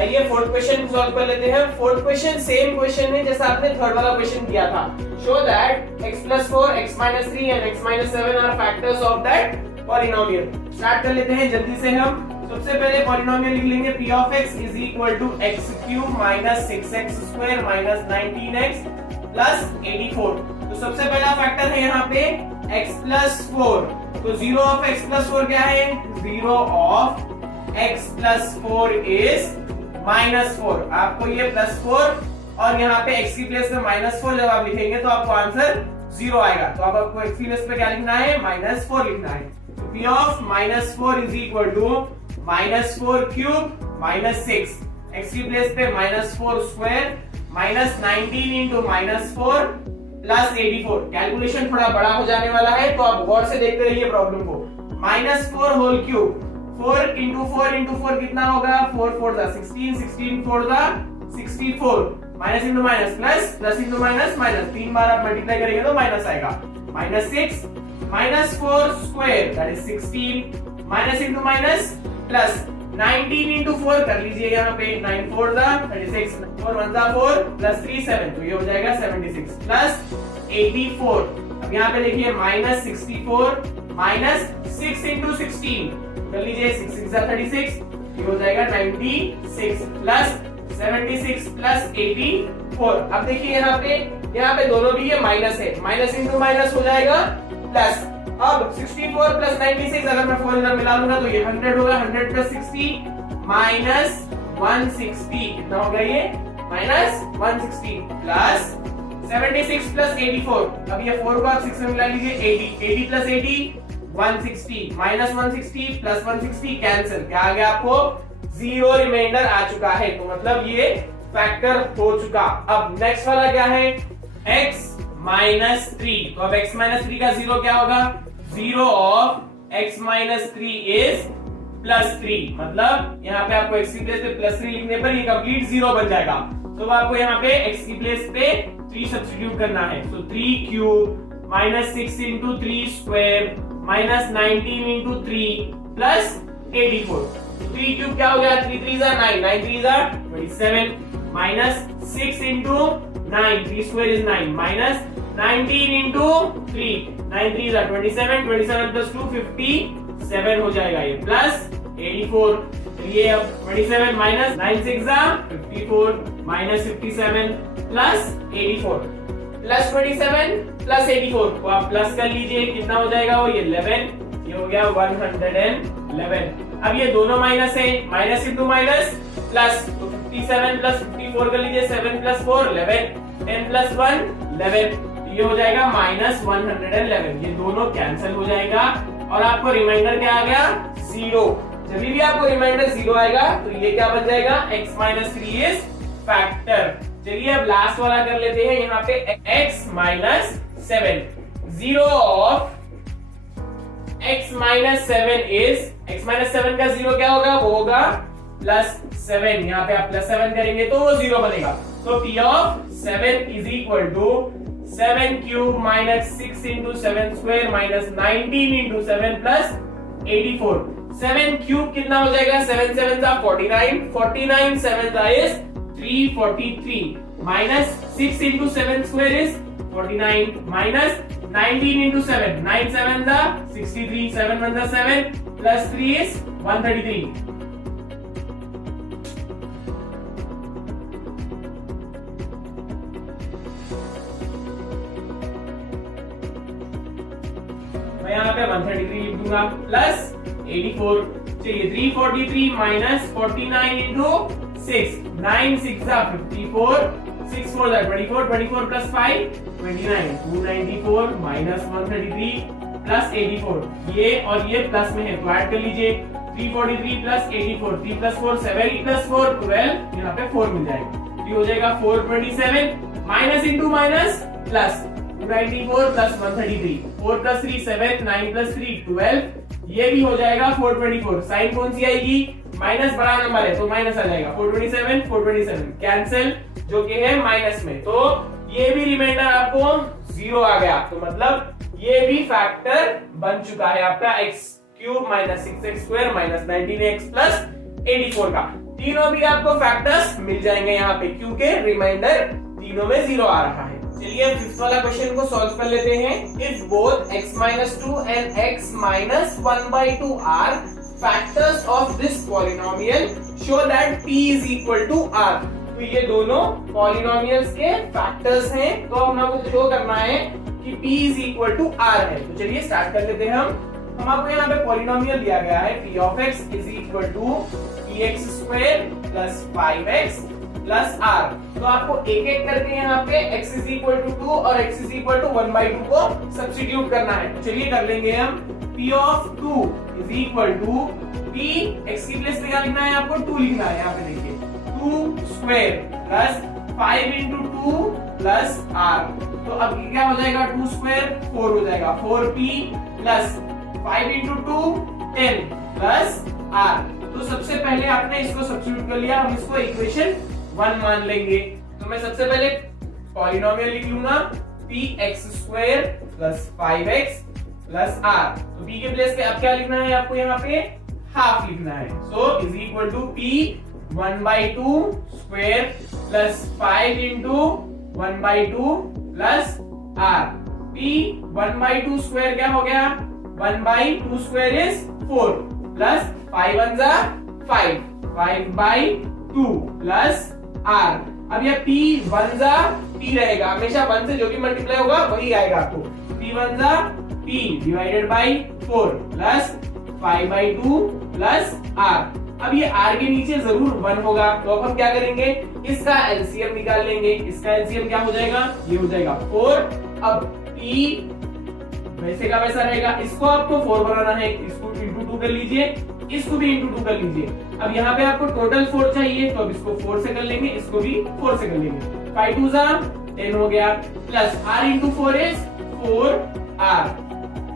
आइए फोर्थ क्वेश्चन सॉल्व कर लेते हैं। फोर्थ क्वेश्चन सेम क्वेश्चन है जैसा आपने थर्ड वाला क्वेश्चन किया था। Show that x plus 4, x minus 3 and x minus 7 are factors of that polynomial। Start कर लेते हैं जल्दी से हम। सबसे पहले पॉलिनोमियल लिख लेंगे p of x is equal to x cube minus 6x square minus 19x plus 84। तो सबसे पहला फैक्टर है यहाँ पे x plus 4, तो 0 of x plus 4 क्या है, 0 of x plus 4 is minus 4। आपको ये plus 4 और यहाँ पे x की प्लेस में -4 जब आप लिखेंगे तो आपको आंसर 0 आएगा। तो अब आपको x की प्लेस पे क्या लिखना है, -4 लिखना है। तो p of -4 is equal to -4 cube -6, x की प्लेस पे -4 स्क्वायर -19 इंटू -4 प्लस 84। कैलकुलेशन थोड़ा बड़ा हो जाने वाला है तो आप गौर से देखते रहिए प्रॉब्लम को। -4 होल क्यूब, 4 इंटू 4 इंटू 4 कितना होगा, 4 4 16, 16 4 64, minus into minus plus, plus into minus minus, 3 बार आप मल्टीप्लाई करेंगे तो माइनस आएगा, -6 -4 square that is 16, minus into minus plus 19 into 4 कर लीजिए यहाँ पे, 9 4 36, 4 1 4 प्लस 3 7, तो ये हो जाएगा 76 प्लस 84। अब यहाँ पे देखिए -64 माइनस 6 इंटू 16 कर लीजिए, 6 6 36, ये हो जाएगा 96 प्लस 76 प्लस 84। अब देखिए यहाँ पे दोनों भी ये माइनस है, माइनस इंटू माइनस हो जाएगा प्लस। अब 64 प्लस 96 अगर मैं 4 इधर मिला लूंगा तो ये 100 होगा, 100 प्लस 60 माइनस 160, कितना होगा ये, माइनस 160 प्लस 76 प्लस 84। अब ये 4 को आप 6 में मिला लीजिए, 80 80 प्लस 80 160 माइनस 160 प्लस 160 कैंसिल, क्या आ गया आपको 0 रिमाइंडर आ चुका है, तो मतलब ये फैक्टर हो चुका। अब नेक्स्ट वाला क्या है x माइनस 3, तो अब x माइनस 3 का 0 क्या होगा 0 of x minus 3 is plus 3, मतलब यहाँ पे आपको x की प्लेस पे प्लस 3 लिखने पर ये कंप्लीट 0 बन जाएगा, तो आपको यहाँ पे x की प्लेस पे 3 सब्स्टिट्यूट करना है, तो 3 cube minus 6 into 3 square minus 19 into 3 plus 84, 3 cube क्या हो गया 3 3 जा 9, 9 3 जा 27 minus 6 into 9, 3 square is 9 minus 19 into 3, 9 3 जा 27, 27 प्लस 2 57 हो जाएगा ये, प्लस 84, ये अब 27 माइनस 9 6 जा 54 माइनस 57 प्लस 84, प्लस 27 प्लस 84 को आप प्लस कर लीजिए, कितना हो जाएगा वो ये 11, ये हो गया 111। अब ये दोनों माइनस है, माइनस इंटू माइनस प्लस, तो 57 प्लस 54 कर लीजिए, 7 प्लस 4 11, 10 प्लस 1 11, ये हो जाएगा माइनस 111, ये दोनों कैंसिल हो जाएगा और आपको रिमाइंडर क्या आ गया 0। जब भी आपको रिमाइंडर 0 आएगा तो ये क्या बन जाएगा x माइनस 3 इज फैक्टर। चलिए अब लास्ट वाला कर लेते हैं, यहाँ पे x minus 7, 0 of x minus 7 is, x minus 7 का 0 क्या होगा वो होगा प्लस 7, यहाँ पे आप प्लस 7 करेंगे तो वो 0 बनेगा, तो p of 7 is equal to 7 cube minus 6 into 7 square minus 19 into 7 plus 84, 7 cube कितना हो जाएगा 7 7 जा 49, 49 7 जा is 343 minus 6 into 7 square is 49 minus 19 into 7, 9 7 जा 63, 7 1 जा 7 प्लस 3 इज 133। मैं यहाँ पे 133 लिख दूंगा प्लस 84, चलिए 343 माइनस 49 इंटू 6, 9 6 जा 54, 6 4 जा 24, 24 प्लस 5 29, 294 माइनस 133 प्लस 84, ये और ये प्लस में है तो ऐड कर लीजिए, 343 प्लस 84, 3 प्लस 4 7 प्लस 4 12, यहाँ पे 4 मिल जाएगा, ये हो जाएगा 427 minus into minus plus 294 plus 133, 4 plus 3 7, 9 plus 3 12, ये भी हो जाएगा 424, साइन कौन सी आएगी माइनस, बड़ा नंबर है तो माइनस आ जाएगा, 427 427 कैंसिल जो कि है माइनस में, तो ये भी रिमाइंडर आपको 0 आ गया, तो मतलब ये भी फैक्टर बन चुका है आपका x cube minus 6x square minus 19x plus 84 का, तीनों भी आपको फैक्टर्स मिल जाएंगे यहाँ पे क्योंकि रिमाइंडर तीनों में 0 आ रहा है। चलिए फिफ्थ वाला क्वेश्चन को सॉल्व कर लेते हैं। If both x minus 2 and x minus 1 by 2 are factors of this polynomial, show that p is equal to r। तो ये दोनों पॉलिनोमियल्स के फैक्टर्स हैं, तो हम आपको शो करना है कि p is equal to r है। तो चलिए स्टार्ट कर लेते हैं हम आपको यहाँ पे पॉलिनोमियल दिया गया है p of x is equal to px square plus 5x plus r, तो आपको एक एक करके यहाँ पे x is equal to 2 और x is equal to 1 by 2 को सब्स्टिट्यूट करना है। तो चलिए कर लेंगे हम p of 2 is equal to p, x की प्लेस पे क्या लिखना है आपको 2 लिखना है, यहाँ पे देखिए 2 square plus 5 into 2 plus r, तो अब क्या हो जाएगा 2 स्क्वायर 4 हो जाएगा 4p plus 5 into 2 10 plus r। तो सबसे पहले आपने इसको सब्स्टिट्यूट कर लिया, हम इसको इक्वेशन 1 मान लेंगे। तो मैं सबसे पहले पॉलिनोमियल लिख लूंगा px square plus 5x plus r, तो p के प्लेस पे अब क्या लिखना है आपको यहाँ पे हाफ लिखना है, so is equal to p 1 by 2 square plus 5 into 1 by 2 plus r, p 1 by 2 square क्या हो गया 1 by 2 स्क्वायर इज 4 प्लस 5 1 जा 5, 5 by 2 प्लस r। अब ये p 1 जा p रहेगा, हमेशा 1 से जो भी मल्टीप्लाई होगा वही आएगा, तो p 1 जा p divided by 4 plus 5 by 2 plus r। अब ये r के नीचे जरूर 1 होगा, तो अब हम क्या करेंगे इसका एलसीएम निकाल लेंगे, इसका एलसीएम क्या हो जाएगा ये हो जाएगा 4। अब p वैसे का वैसा रहेगा। इसको आपको 4 बनाना है, इसको इंटू 2 कर लीजिए, इसको भी इंटू 2 कर लीजिए। अब यहाँ पे आपको टोटल 4 चाहिए, तो अब इसको 4 से कर लेंगे, इसको भी 4 से कर लेंगे। 5 2 10 हो गया, plus r into 4 is 4r।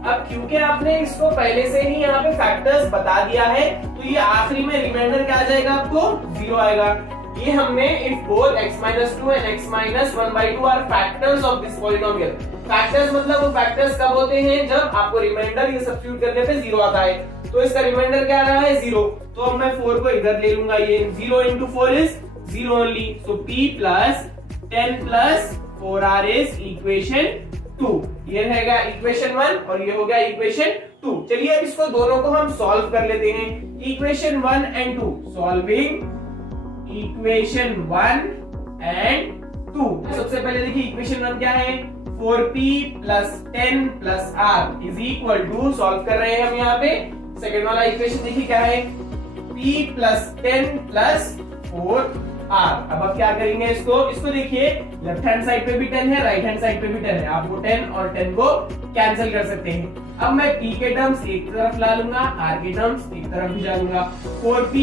अब क्योंकि आपने इसको पहले से ही यहाँ पे फैक्टर्स बता दिया है, तो ये आखिरी में रिमाइंडर क्या आ जाएगा, आपको 0 आएगा। ये हमने if both x-2 and x-1/2 are factors of this polynomial। Factors मतलब वो फैक्टर्स कब होते हैं, जब आपको रिमाइंडर ये सब्स्टिट्यूट करने पे 0 आता है। तो इसका रिमाइंडर क्या आ रहा है, 0। तो अब मैं 4 को इधर ले लूंगा, ये 0 into 4 is 0 only। So p plus 10 plus 4r is equation 2। ये रहेगा इक्वेशन 1 और ये हो गया इक्वेशन 2। चलिए अब इसको दोनों को हम सॉल्व कर लेते हैं। Equation 1 and 2 solving equation 1 and 2। सबसे पहले देखिए इक्वेशन 1 क्या है, 4p plus 10 plus r is equal to, solve कर रहे हैं हम यहाँ पे। सेकंड वाला इक्वेशन देखिए क्या है, p plus 10 plus 4r। अब क्या करेंगे इसको देखिए, लेफ्ट हैंड साइड पे भी 10 है, राइट हैंड साइड पे भी 10 है। आप वो 10 और 10 को कैंसिल कर सकते हैं। अब मैं p के टर्म्स एक तरफ ला लूंगा, r के टर्म्स एक तरफ भी जा लूंगा। 4p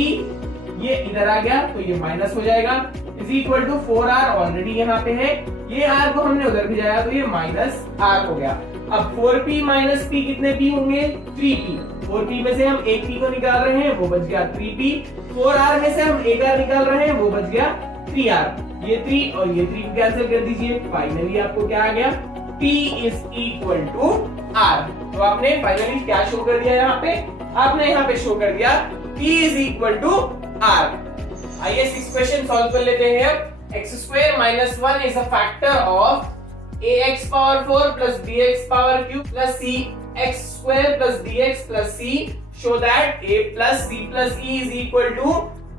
ये इधर आ गया तो ये माइनस हो जाएगा, is equal to 4r already यहाँ पे है, ये r को हमने उधर भिजाया तो ये माइनस r हो गया। अब 4p माइनस p कितने p होंगे, 3p। 4p में से हम एक p को निकाल रहे हैं, वो बच गया 3p। 4r में से हम एक r निकाल रहे हैं, वो बच गया 3r। ये 3 और ये 3 कैंसिल कर दीजिए। फाइनली आपको क्या आ गया, p is equal to r। तो आपने फाइनली क्या शो कर दिया, यहाँ पे आपने यहाँ पे शो कर दिया p is equal to r। आइए इस क्वेश्चन सॉल्व कर लेते हैं। x² - 1 is a factor of ax power 4 plus bx power cube plus cx² plus dx plus c, show that a plus c plus e is equal to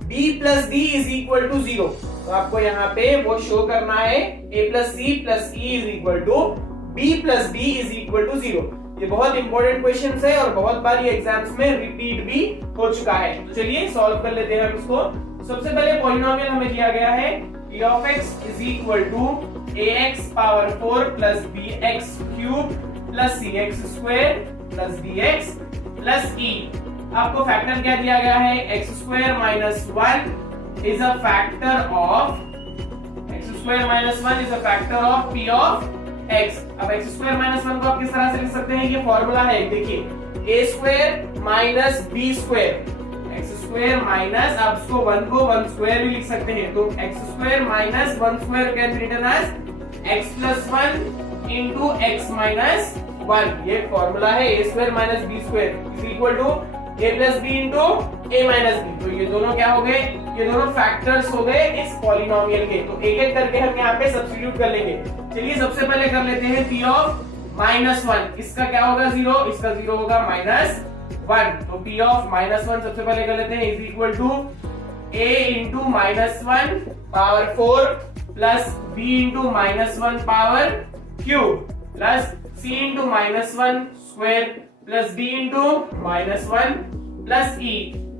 b plus d is equal to 0। तो आपको यहाँ पे वो show करना है a plus c plus e is equal to b plus d is equal to 0। ये बहुत important questions है और बहुत बार ये एग्जाम्स में रिपीट भी हो चुका है। तो चलिए सॉल्व कर लेते हैं हम इसको। सबसे पहले पॉलिनोमियल हमें दिया गया है p of x is equal to ax power 4 plus bx cube plus cx² plus dx plus e। आपको फैक्टर क्या दिया गया है, x² - 1 is a factor of p of x। अब x² - 1 को आप किस तरह से लिख सकते हैं, ये फॉर्मूला है, देखिए a² minus b²। x² minus, आप इसको 1 को 1² भी लिख सकते हैं, तो x² minus 1² can be written as x plus 1 into x minus 1। ये फॉर्मूला है a² minus b² is equal to a plus b into a minus b। तो ये दोनों क्या हो गए, ये दोनों फैक्टर्स हो गए इस पॉलिनोमियल के। तो एक एक करके हम यहाँ पे सब्स्टिट्यूट कर लेंगे। चलिए सबसे पहले कर लेते हैं p of -1। इसका क्या होगा 0, इसका 0 होगा -1। तो p of -1 सबसे पहले कर लेते हैं is equal to a into -1 power 4 plus b into -1 power cube plus c into -1 square plus d into -1 plus e।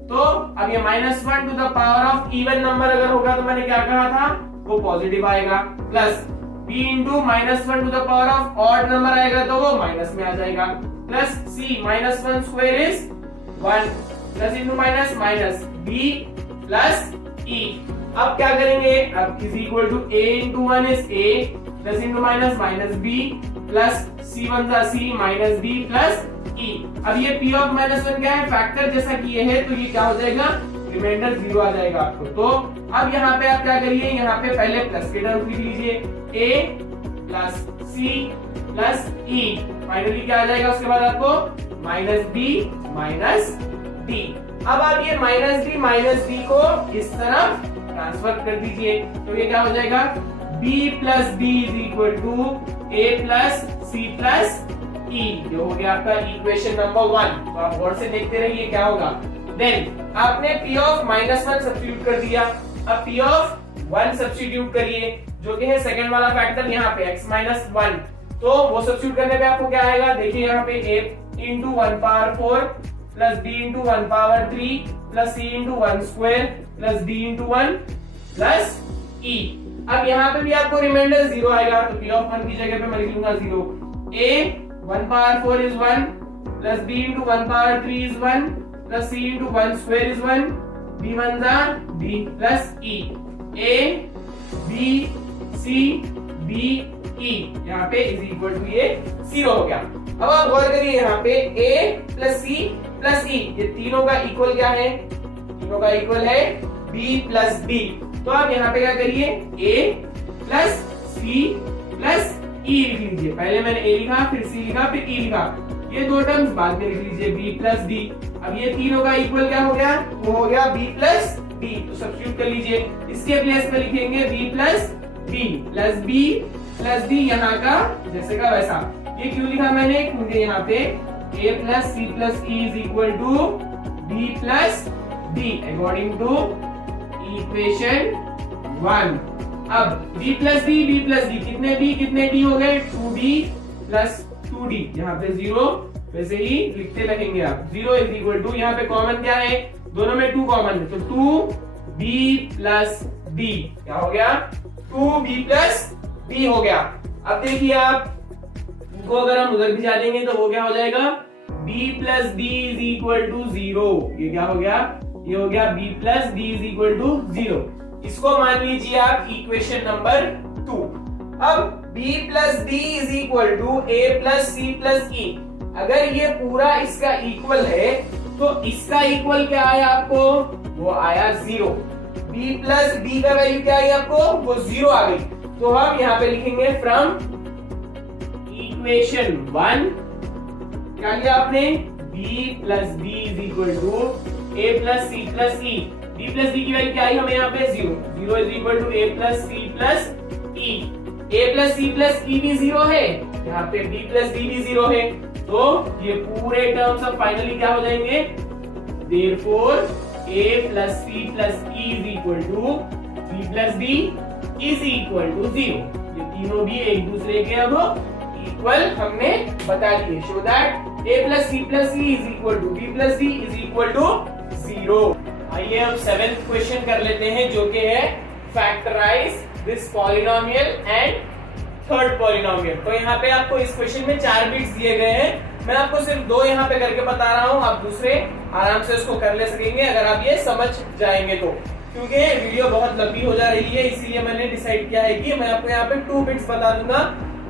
तो अब ये -1 to the power of even number अगर होगा तो मैंने क्या कहा था, वो पॉजिटिव आएगा, plus b into -1 to the power of odd number आएगा तो वो माइनस में आ जाएगा, plus c -1 square is 1 plus into minus minus b plus e। अब क्या करेंगे, अब is equal to a into 1 is a plus into minus minus b plus c1 जा c minus b plus e। अब ये p of -1 क्या है, factor जैसा कि ये है, तो ये क्या हो जाएगा, रिमाइंडर 0 आ जाएगा आपको। तो अब यहाँ पे आप क्या करिए, यहाँ पे पहले प्लस के टर्म लिख लीजिए, a plus c plus e। Finally क्या आ जाएगा उसके बाद आपको माइनस b माइनस d। अब आप ये माइनस d को इस तरफ ट्रांसफर कर दीजिए, तो ये क्या हो जाएगा, b plus d is equal to a plus c plus e। ये हो गया आपका इक्वेशन नंबर 1। तो आप गौर से देखते रहिए क्या होगा। देन आपने p of -1 सब्स्टिट्यूट कर दिया, अब p of 1 सब्स्टिट्यूट करिए जो कि है सेकंड वाला फैक्टर यहाँ पे x -1। तो वो सब्स्टिट्यूट करने पे आपको क्या आएगा, देखिए यहाँ पे a into 1 power 4 plus b into 1 power 3 plus c into 1 square plus d into 1 plus e। अब यहाँ पे भी आपको रिमाइंडर 0 आएगा, तो p of 1 की जगह पे मैं लिख लूंगा 0। a 1 power 4 is 1 plus b into 1 power 3 is 1 plus c into 1 square is 1 b 1 are b plus e a b c b e यहाँ पे इज इक्वल टू ये 0 हो गया। अब आप गौर करिए यहाँ पे a plus c plus e ये तीनों का इक्वल क्या है, तीनों का इक्वल है b प्लस d। तो आप यहाँ पे क्या करिए a plus c plus e लिख लीजिए। पहले मैंने a लिखा फिर c लिखा फिर e लिखा, ये दो टर्म्स बाद में लिख लीजिए b प्लस d। अब ये तीनों का इक्वल क्या हो गया, वो हो गया b प्लस d। तो सब्स्टिट्यूट कर लीजिए, इसके प्लेस में लिखेंगे b plus d plus b plus d यहाँ का जैसे का वैसा। ये क्यों लिखा मैंने, क्योंकि यहाँ पे a plus c plus e is equal to b plus d according to equation 1। अब b प्लस d कितने b कितने d हो गए 2b प्लस 2d, यहाँ पे 0 वैसे ही लिखते रहेंगे आप। 0 इज इक्वल टू यहाँ पे कॉमन क्या है, दोनों में 2 कॉमन है, तो 2b प्लस d क्या हो गया 2b प्लस d हो गया। अब देखिए आप इनको अगर हम उधर भी जा देंगे तो वो क्या हो जाएगा b plus d is equal to 0। ये क्या हो गया, ये हो गया b plus d is equal to 0। इसको मान लीजिए आप इक्वेशन नंबर 2। अब b plus d is equal to a plus c plus e। अगर ये पूरा इसका इक्वल है तो इसका इक्वल क्या आया आपको, वो आया 0। b प्लस d का वैल्यू क्या आई आपको, वो 0 आ गई। तो हम यहाँ पे लिखेंगे फ्रॉम इक्वेशन 1 क्या लिया आपने b plus d is equal to a plus c plus e। b plus d की वैल्यू क्या आई हमें यहाँ पे 0 is equal to a plus c plus e। a plus c plus e भी 0 है, यहाँ पे b प्लस d भी 0 है, तो ये पूरे टर्म्स अब फाइनली क्या हो जाएंगे, therefore a plus c plus e is equal to b plus d is equal to 0। ये तीनों भी एक दूसरे के अब इक्वल हमने बता दिए। Show that a plus c plus e is equal to b plus d is equal to 0। आइए अब 7th क्वेश्चन कर लेते हैं जो कि है factorise this polynomial and third polynomial. तो यहाँ पे आपको इस क्वेश्चन में 4 बिट्स दिए गए हैं, मैं आपको सिर्फ 2 यहाँ पे करके बता रहा हूँ, आप दूसरे आराम से उसको कर ले सकेंगे अगर आप ये समझ जाएंगे तो। क्योंकि वीडियो बहुत लंबी हो जा रही है इसीलिए मैंने डिसाइड किया है कि मैं आपको यहाँ पे 2 बिट्स बता दूंगा,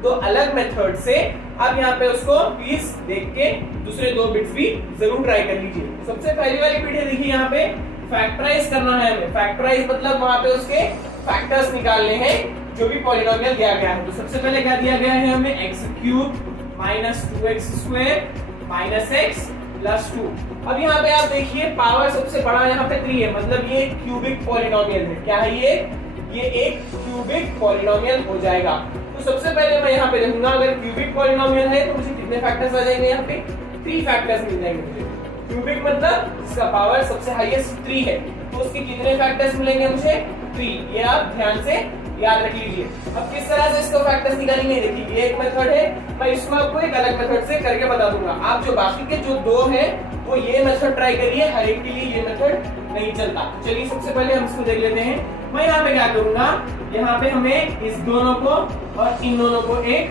2 अलग मेथड से। आप यहाँ पे उसको प्लीज देख के दूसरे 2 बिट्स भी जरूर ट्राई कर लीजिए। सबसे पहली वाली बिट है, देखिए यहाँ पे फैक्टराइज करना है हमें। फैक्टराइज मतलब वहां पे उसके फैक्टर्स निकालने हैं जो भी पॉलिनोमियल दिया गया है। तो सबसे पहले क्या दिया गया है हमें, x cube minus 2x square minus x plus 2। अब यहाँ पे आप देखिए पावर सबसे बड़ा यहाँ पे 3 है, मतलब ये क्यूबिक पॉलिनोमियल है। क्या है ये एक क्यूबिक पॉलिनोमियल हो जाएगा। तो सबसे पहले मैं यहाँ पे देखूंगा अगर क्यूबिक पॉलिनोमियल है तो मुझे कितने फैक्टर्स आ जाएंगे, यहाँ पे 3 फैक्टर्स मिल जाएंगे मुझे। क्यूबिक मतलब इसका पावर सबसे हाईएस्ट 3 है, तो उसके कितने फैक्टर्स मिलेंगे मुझे 3। ये आप ध्यान से याद रख लीजिए। अब किस तरह से इसको फैक्टर्स निकालेंगे, देखिए ये एक मेथड है, मैं इसको आपको एक अलग मेथड से करके बता दूंगा। आप जो बाकी के जो 2 हैं वो ये मेथड ट्राई करिए, हर एक के लिए ये मेथड नहीं चलता। चलिए सबसे पहले हम इसको देख लेते हैं। मैं यहाँ पे क्या करूंगा, यहाँ पे हमें इस दोनों को और इन दोनों को एक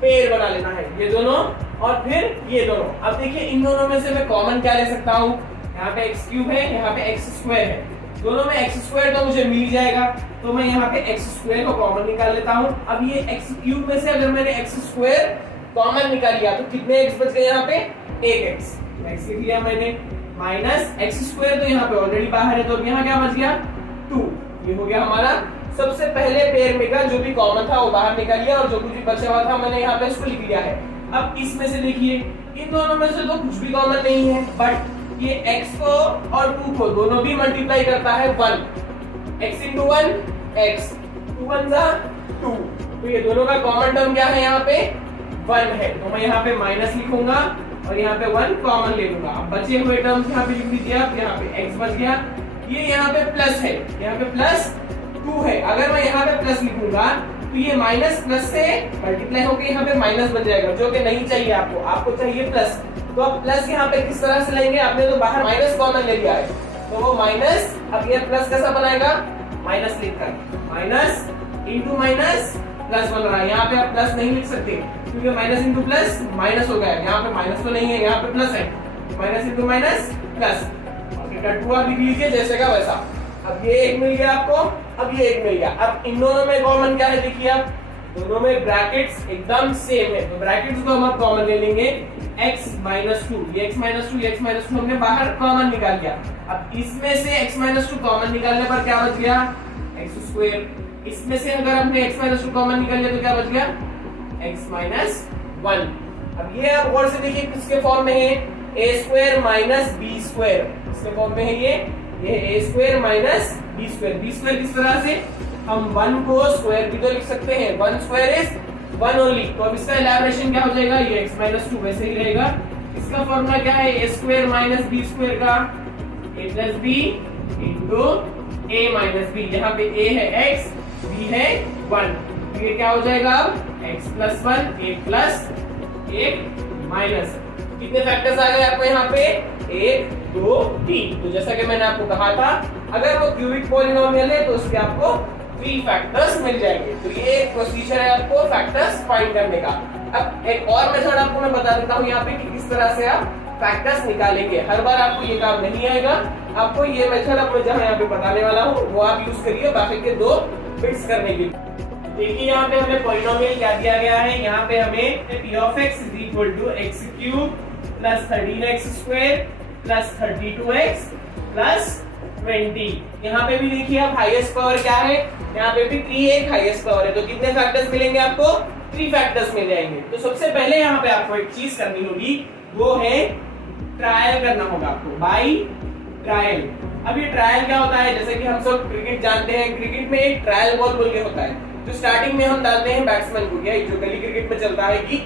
पेयर बना लेना है, ये दोनों और फिर ये दोनों। अब देखिए इन दोनों में से मैं कॉमन क्या ले सकता हूँ, यहाँ पे x क्यूब है, यहाँ पे x स्क्वायर है, दोनों में x स्क्वायर तो मुझे मिल जाएगा, तो मैं यहाँ पे x स्क्वायर को कॉमन निकाल लेता हूँ। अब ये x क्यूब में से अगर मैंने x स्क्वायर कॉमन निकाल लिया तो कितने x बच गए, यहाँ पे 1x लिख लिया मैंने, माइनस x स्क्वायर तो यहाँ पे ऑलरेडी बाहर है, तो अब यहाँ क्या बच गया 2। ये हो गया हमारा सबसे पहले पेयर में का जो भी कॉमन था वो बाहर निकाल लिया और जो कुछ भी बचा हुआ था मैंने यहाँ पे इसको लिख लिया है। अब इसमें से देखिए इन दोनों में से तो कुछ भी कॉमन नहीं है, बट ये x को और 2 को दोनों भी मल्टीप्लाई करता है 1, x into 1 x, 2 1 2, तो ये दोनों का कॉमन टर्म क्या है, यहाँ पे 1 है, तो मैं यहाँ पे माइनस लिखूंगा और यहाँ पे 1 कॉमन ले लूंगा। अब बचे हुए टर्म्स यहाँ पे लिख दीजिए आप, यहाँ पे x बच गया, ये यहाँ पे प्लस है, यहाँ पे प्लस 2 है। अगर मैं यहाँ पे प्लस लिखूंगा तो ये माइनस प्लस से मल्टीप्लाई होकर यहाँ पे माइनस बन जाएगा, जो कि नहीं चाहिए आपको, आपको चाहिए प्लस। तो अब प्लस यहाँ पे किस तरह से लेंगे, आपने तो बाहर माइनस कॉमन ले लिया है, तो वो माइनस, अब ये प्लस कैसा बनाएगा, माइनस लिखकर माइनस इंटू माइनस प्लस बन रहा है। यहाँ पे आप प्लस नहीं लिख सकते क्योंकि माइनस इंटू प्लस माइनस हो गया, यहाँ पे माइनस तो नहीं है, यहाँ पे प्लस है, माइनस इंटू माइनस प्लस, टू आप लिख लीजिए जैसे का वैसा। अब ये एक मिल गया आपको, अब ये एक मिल गया। अब इन दोनों में कॉमन क्या है देखिए आप, दोनों में ब्रैकेट्स एकदम सेम है, तो ब्रैकेट्स को हम अब कॉमन ले लेंगे, x माइनस टू, ये x minus two, x minus two हमने बाहर कॉमन निकाल लिया। अब इसमें से x माइनस टू कॉमन निकालने पर क्या बच गया, एक्स स्क्वायर। इसमें से अगर हमने x माइनस टू कॉमन निकाल लिया तो क्या बच गया, x माइनस वन। अब ये आप गौर से देखिए किसके फॉर्म में है, a square minus B square, इसके फॉर्म में है ये a square minus B square. B square किस तरह से, हम वन को स्क्वायर भी तो लिख सकते हैं, one square is one only, तो अब इसका इलैबोरेशन क्या हो जाएगा, ये x माइनस टू वैसे ही रहेगा। इसका फॉर्मूला क्या है, a square minus B square का a plus B into a minus B, यहाँ पे a है x, b है 1, ये क्या हो जाएगा अब x plus one, a plus एक माइनस, कितने फैक्टर्स आ गए आपको यहाँ पे, 1 2 3। तो जैसा कि मैंने आपको कहा था अगर वो क्यूबिक पॉलिनोमियल है तो उसके आपको 3 फैक्टर्स मिल जाएंगे। तो ये एक प्रोसीजर है आपको फैक्टर्स फाइंड करने का। अब एक और मेथड आपको मैं बता देता हूँ यहाँ पे कि किस तरह से आप फैक्टर्स निकालेंगे। हर बार आपको ये काम नहीं आएगा, आपको ये मेथड अब मैं जहाँ यहाँ पे बताने वाला हूँ वो आप यूज करिए बाकी के 2 बिट्स करने के लिए। देखिए यहाँ पे हमें पॉलिनोमियल क्या दिया गया है, यहाँ पे हमें p of x is equal to x cube plus 13x square plus 32x plus 20। यहाँ पे भी देखिए आप हाईएस्ट पावर क्या है, यहाँ पे भी 3 हाईएस्ट पावर है, तो कितने फैक्टर्स मिलेंगे आपको, 3 फैक्टर्स मिल जाएंगे। तो सबसे पहले यहाँ पे आपको एक चीज करनी होगी, वो है ट्रायल करना होगा आपको, बाई ट्रायल। अब ये ट्रायल क्या होता है, जैसे कि हम सब क्रिकेट जानते हैं, क्रिकेट में एक ट्रायल बॉल बोल के होता है, तो स्टार्टिंग में हम डालते हैं बैट्समैन को, या जो गली क्रिकेट में चलता है कि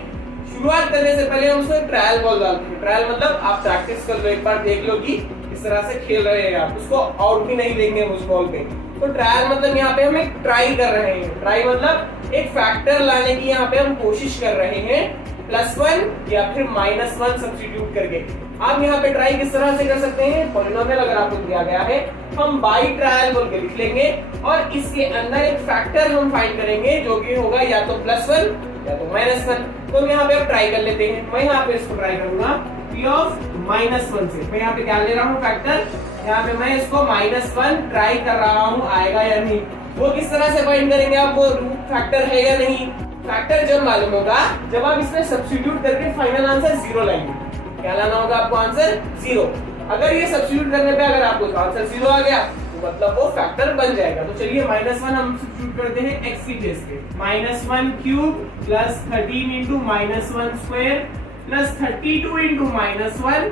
शुरुआत करने से पहले हम उसको ट्रायल बॉल डालते हैं। ट्रायल मतलब आप प्रैक्टिस कर लो, एक बार देख लो कि इस तरह से खेल रहे हैं आप, उसको आउट भी नहीं देंगे उस बॉल पे। तो ट्रायल मतलब यहाँ पे हम एक ट्राई कर रहे हैं, ट्राई मतलब एक फैक्टर लाने की यहाँ पे हम कोशिश कर रहे हैं, +1 या फिर -1 सब्स्टिट्यूट करके। आप यहाँ पे ट्राई किस तरह से कर सकते हैं, पॉलिनोमियल अगर आपको दिया गया है हम बाई ट्रायल बोल के लिख लेंगे और इसके अंदर एक फैक्टर हम फाइंड करेंगे जो कि होगा या तो +1 या तो -1। तो यहाँ पे आप ट्राई कर लेते हैं, मैं यहाँ पे इसको ट्राई करूंगा p of -1 से। मैं यहाँ पे क्या ले रहा हूँ फैक्टर, यहाँ पे मैं इसको -1 ट्राई कर रहा हूँ, आएगा या नहीं। वो किस तरह से फाइंड करेंगे आप, वो रूट फैक्टर है या नहीं। फैक्टर जब मालूम होगा जब आप इसमें सब्स्टिट्यूट करके फाइनल आंसर 0 लाएंगे। क्या लाना होगा आपको, आंसर 0। अगर ये सब्स्टिट्यूट करने पे अगर आपको आंसर 0 आ गया तो मतलब वो फैक्टर बन जाएगा। तो चलिए -1 हम सब्स्टिट्यूट करते हैं x की प्लेस पे, -1 cube plus 13 into -1 square plus 32 into -1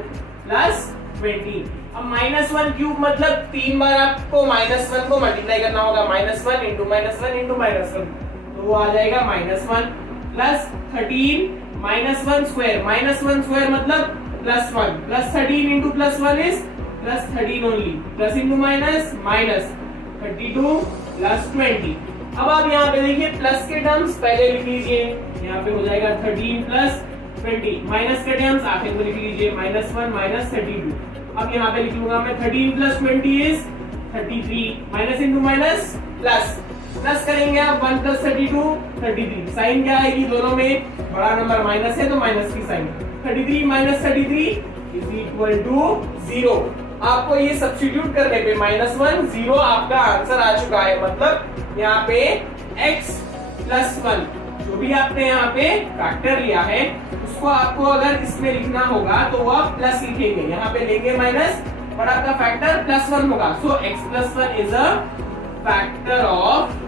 plus 20। अब -1 क्यूब मतलब 3 बार आपको -1 को मल्टीप्लाई करना होगा, -1 इंटू -1 इंटू -1, तो वो आ जाएगा -1 प्लस 13 -1 स्क्वायर, -1 स्क्वायर मतलब +1 plus 13 into +1 is +13 only, plus into minus minus 32 plus 20। अब आप यहाँ पे देखिए प्लस के टर्म्स पहले लिख लीजिए, यहाँ पे हो जाएगा 13 प्लस 20, माइनस के टर्म्स आखिर में लिख लीजिए -1 -32। अब यहाँ पे लिख लूंगा मैं 13 plus 20 is 33, minus into minus plus, plus करेंगे आप 1 प्लस 32 33, साइन क्या आएगी, दोनों में बड़ा नंबर माइनस है तो माइनस की sign, 33 minus 33 is equal to 0। आपको ये सब्स्टिट्यूट करने पे -1 0 आपका आंसर आ चुका है, मतलब यहाँ पे x प्लस 1 जो भी आपने यहाँ पे फैक्टर लिया है उसको आपको अगर इसमें लिखना होगा तो वो आप प्लस लिखेंगे, यहाँ पे लेंगे माइनस और आपका फैक्टर +1 होगा। सो x plus 1 is a factor of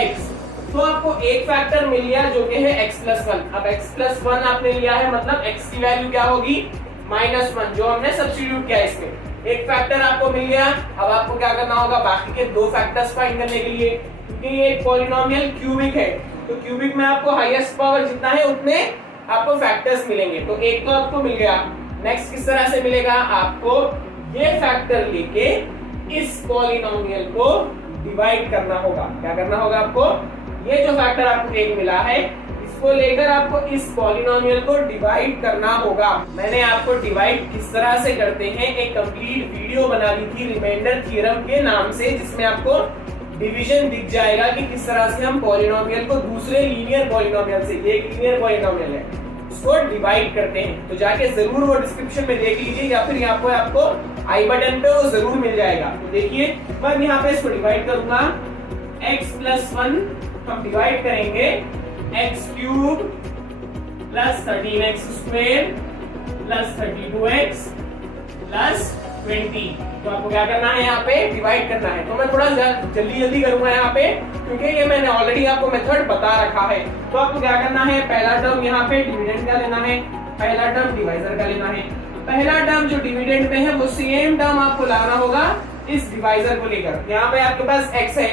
x। तो आपको एक फैक्टर मिल गया जो कि है x प्लस 1। अब x प्लस 1 आपने लिया है मतलब x की वैल्यू क्या होगी, -1 जो हमने सब्स्टिट्यूट किया इसमें। एक फैक्टर आपको मिल गया, अब आपको क्या करना होगा, बाकी के 2 फैक्टर्स फाइंड करने के लिए, क्योंकि ये एक पॉलिनोमियल क्यूबिक है तो क्यूबिक में आपको हाईएस्ट पावर जितना है उतने आपको फैक्टर्स मिलेंगे। तो एक तो आपको मिल गया, नेक्स्ट किस तरह से मिलेगा, आपको ये फैक्टर लेके इस पॉलिनोमियल को डिवाइड करना होगा। क्या करना होगा आपको, ये जो फैक्टर आपको एक मिला है इसको लेकर आपको इस पॉलिनोमियल को डिवाइड करना होगा। मैंने आपको डिवाइड किस तरह से करते हैं एक कंप्लीट वीडियो बना दी थी रिमाइंडर थ्योरम के नाम से, जिसमें आपको डिवीजन दिख जाएगा कि किस तरह से हम पॉलिनोमियल को दूसरे लीनियर पॉलिनोमियल से, ये एक लीनियर पॉलिनोमियल है, उसको डिवाइड करते हैं। तो जाके जरूर वो डिस्क्रिप्शन में देख लीजिए या फिर यहाँ पे आपको आई बटन पे वो जरूर मिल जाएगा। तो देखिए मैं यहाँ पे इसको डिवाइड करूंगा, x + 1 हम डिवाइड करेंगे x³ + 13x² + 32x + 20। तो आपको क्या करना है, यहाँ पे डिवाइड करना है। तो मैं थोड़ा जल्दी करूंगा यहाँ पे, क्योंकि ये मैंने ऑलरेडी आपको मेथड बता रखा है। तो आपको क्या करना है, पहला टर्म यहाँ पे डिविडेंड का लेना है, पहला टर्म डिवाइजर का लेना है। पहला टर्म जो डिविडेंड में है वो सेम टर्म आपको लाना होगा इस डिवाइजर को लेकर। यहाँ पे आपके पास x है,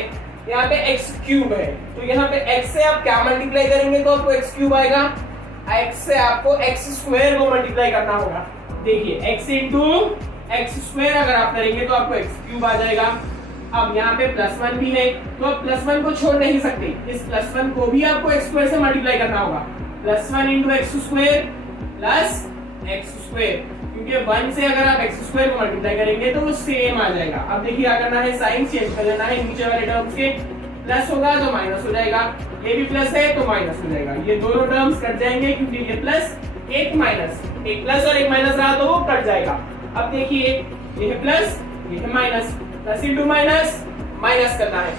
यहाँ पे x³ है, तो यहाँ पे x से आप क्या मल्टीप्लाई करेंगे तो आपको x³ आएगा, x से आपको x² को मल्टीप्लाई करना होगा। देखिए x × x² अगर आप करेंगे तो आपको x³ आ जाएगा। अब यहाँ पे +1 भी है, तो आप +1 को छोड़ नहीं सकते, इस +1 को भी आपको x² से मल्टीप्लाई करना होगा। +1 × x² + x², क्योंकि 1 से अगर आप x² को मल्टीप्लाई करेंगे तो वो सेम आ जाएगा। अब देखिए क्या करना है, साइन चेंज कर लेना है, नीचे वाले टर्म्स के प्लस होगा तो माइनस हो जाएगा, ये भी प्लस है तो माइनस हो जाएगा, ये दोनों टर्म्स कट जाएंगे क्योंकि ये प्लस एक माइनस, एक प्लस और एक माइनस रहा तो वो कट जाएगा। अब देखिए ये है प्लस, ये है minus, plus into minus, minus करना है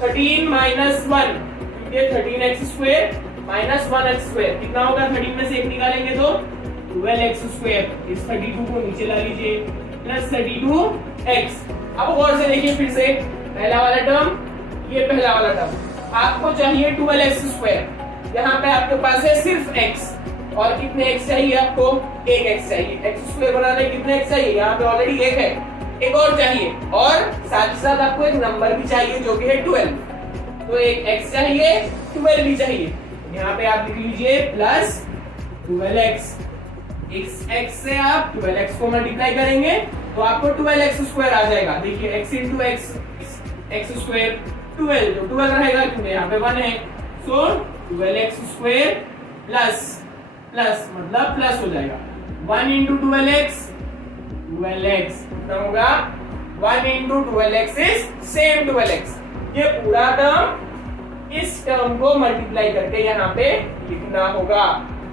13 - 1, क्योंकि 13x² - 1x², कितना होगा, 13 में से 1 निकालेंगे तो 12x²। इस 32 को नीचे ला लीजिए, प्लस 32x। अब गौर से देखिए फिर से, पहला वाला टर्म, ये पहला वाला टर्म, आपको चाहिए 12x², यहाँ पे आपके पास है सिर्फ x, और कितने x चाहिए आपको, एक x चाहिए। x² बनाने कितने x चाहिए, यहाँ पे ऑलरेडी एक है, एक और चाहिए, और साथ ही साथ आपको एक नंबर भी चाहिए जो कि है 12, तो एक x चाहिए, 12 भी चाहिए। यहाँ पे आप लिख लीजिए प्लस 12x, इस x से आप 12x को मल्टीप्लाई करेंगे तो आपको 12x² आ जाएगा। देखिए x × x² 12, तो 12 रहेगा क्योंकि यहाँ पे 1 है, सो 12x² प्लस मतलब प्लस हो जाएगा, 1 × 12x 12x, कितना होगा, 1 × 12x इज सेम 12x। ये पूरा टर्म इस टर्म को मल्टीप्लाई करके यहाँ पे लिखना होगा।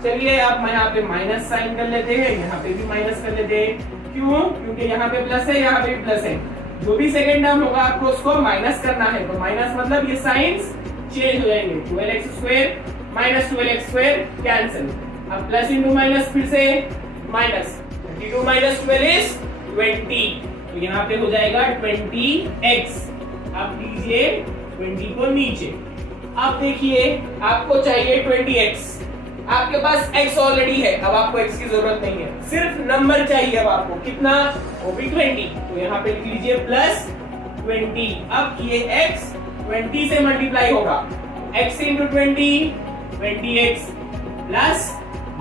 चलिए अब यहाँ पे माइनस साइन कर लेते हैं, यहाँ पे भी माइनस कर लेते हैं, क्यों, क्योंकि यहाँ पे प्लस है, यहाँ पे भी प्लस है, जो भी सेकंड टर्म होगा आपको उसको माइनस करना है, तो माइनस मतलब ये साइंस चेंज हो जाएंगे, 12x² - 12x² कैंसिल, अब प्लस इंटू माइनस फिर से माइनस, 32 - 12 इज 20, तो यहाँ पे हो जाएगा 20x। अब लीजिए 20 को नीचे, अब देखिए आपको चाहिए 20x, आपके पास x ऑलरेडी है, अब आपको x की जरूरत नहीं है, सिर्फ नंबर चाहिए अब आपको, कितना, वो भी 20, तो यहाँ पे लिख लीजिए प्लस 20। अब ये x 20 से मल्टीप्लाई होगा, x × 20 20x प्लस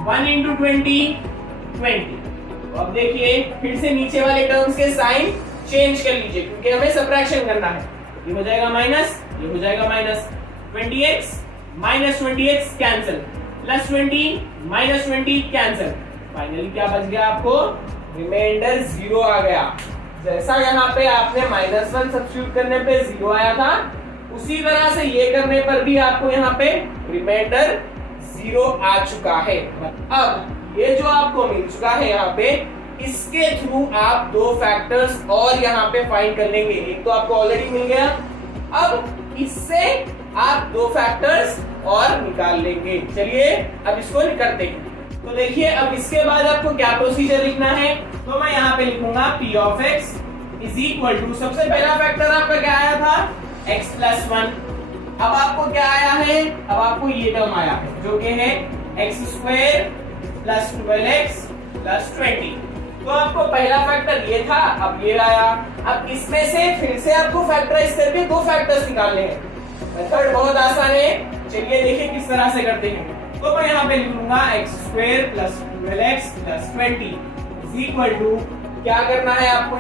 1 × 20 20। तो अब देखिए फिर से नीचे वाले टर्म्स के साइन चेंज कर लीजिए, क्योंकि हमें सबट्रैक्शन करना है। ये हो जाएगा माइनस, ये हो जाएगा minus, 20x - 20x cancel, plus 20 - 20 cancel, finally क्या बच गया आपको, रिमाइंडर 0 आ गया। जैसा यहाँ पे आपने -1 सब्स्टिट्यूट करने पे 0 आया था, उसी तरह से ये करने पर भी आपको यहाँ पे रिमाइंडर 0 आ चुका है। अब ये जो आपको मिल चुका है यहाँ पे, इसके थ्रू आप दो फैक्टर्स और यहाँ पे फाइंड कर लेंगे। एक तो आपको ऑलरेडी मिल गया, अब इससे आप दो फैक्टर्स और निकाल लेंगे। चलिए अब इसको करते हैं। तो देखिए अब इसके बाद आपको क्या प्रोसीजर लिखना है, तो मैं यहाँ पे लिखूंगा p of x is equal to, सबसे पहला फैक्टर आपका क्या आया था, x + 1। अब आपको क्या आया है, अब आपको ये टर्म आया है जो कि है x² + 12x + 20। तो आपको पहला फैक्टर ये था, अब ये आया। अब इसमें से फिर से आपको फैक्टराइज करके दो फैक्टर्स निकालने हैं। मेथड बहुत आसान है, चलिए देखिए किस तरह से करते हैं। तो मैं यहाँ पे लिखूंगा x² + 12x + 20 is equal to, क्या करना है आपको,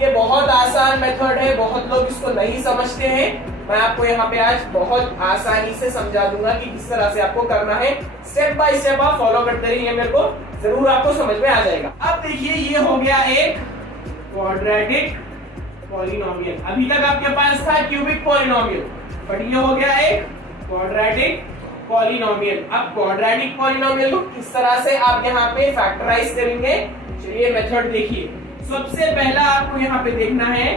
ये बहुत आसान मेथड है, बहुत लोग इसको नहीं समझते हैं। मैं आपको यहाँ पे आज बहुत आसानी से समझा दूंगा कि किस तरह से आपको करना है। स्टेप बाय स्टेप आप फॉलो करते रहिए, मेरे को जरूर आपको समझ में आ जाएगा। अब देखिए ये हो गया एक क्वाड्रेटिक पॉलिनोमियल। अभी तक आपके पास था क्यूबिक पॉलिनोमियल, बट ये हो गया एक क्वाड्रेटिक पॉलिनोमियल। अब क्वाड्रेटिक पॉलिनोमियल को किस तरह से आप यहाँ पे फैक्टराइज करेंगे, चलिए मेथड देखिए। सबसे पहला आपको यहाँ पे देखना है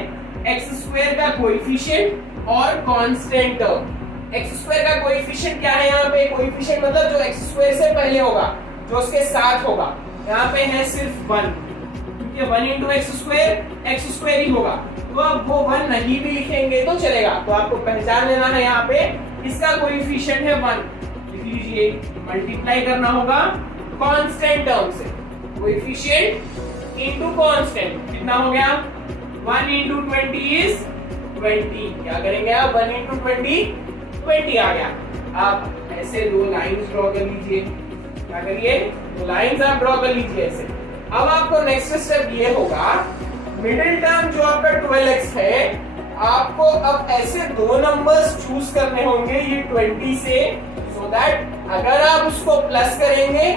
एक्स स्क्वायर का कोएफिशिएंट और कांस्टेंट टर्म। एक्स स्क्वायर का कोएफिशिएंट क्या है, यहाँ पे कोएफिशिएंट मतलब जो एक्स स्क्वायर से पहले होगा, जो उसके साथ होगा। यहाँ पे है सिर्फ 1, क्योंकि 1 इंटू एक्स स्क्वायर ही होगा, तो अब वो 1 नहीं भी लिखेंगे तो चलेगा। तो आपको पहचान लेना है यहाँ पे इसका कोएफिशिएंट है 1, लिख लीजिए। मल्टीप्लाई करना होगा कांस्टेंट टर्म से, कोएफिशिएंट इनटू कांस्टेंट, कितना हो गया 1 इंटू 20 इज 20। क्या करेंगे आप, 1 इंटू 20 आ गया। आप ऐसे दो लाइंस ड्रॉ कर लीजिए, क्या करिए, दो लाइंस आप ड्रॉ कर लीजिए ऐसे। अब आपको नेक्स्ट स्टेप ये होगा, मिडिल टर्म जो आपका 12x है, आपको अब ऐसे दो नंबर्स चूज करने होंगे ये 20 से, सो दैट अगर आप उसको प्लस करेंगे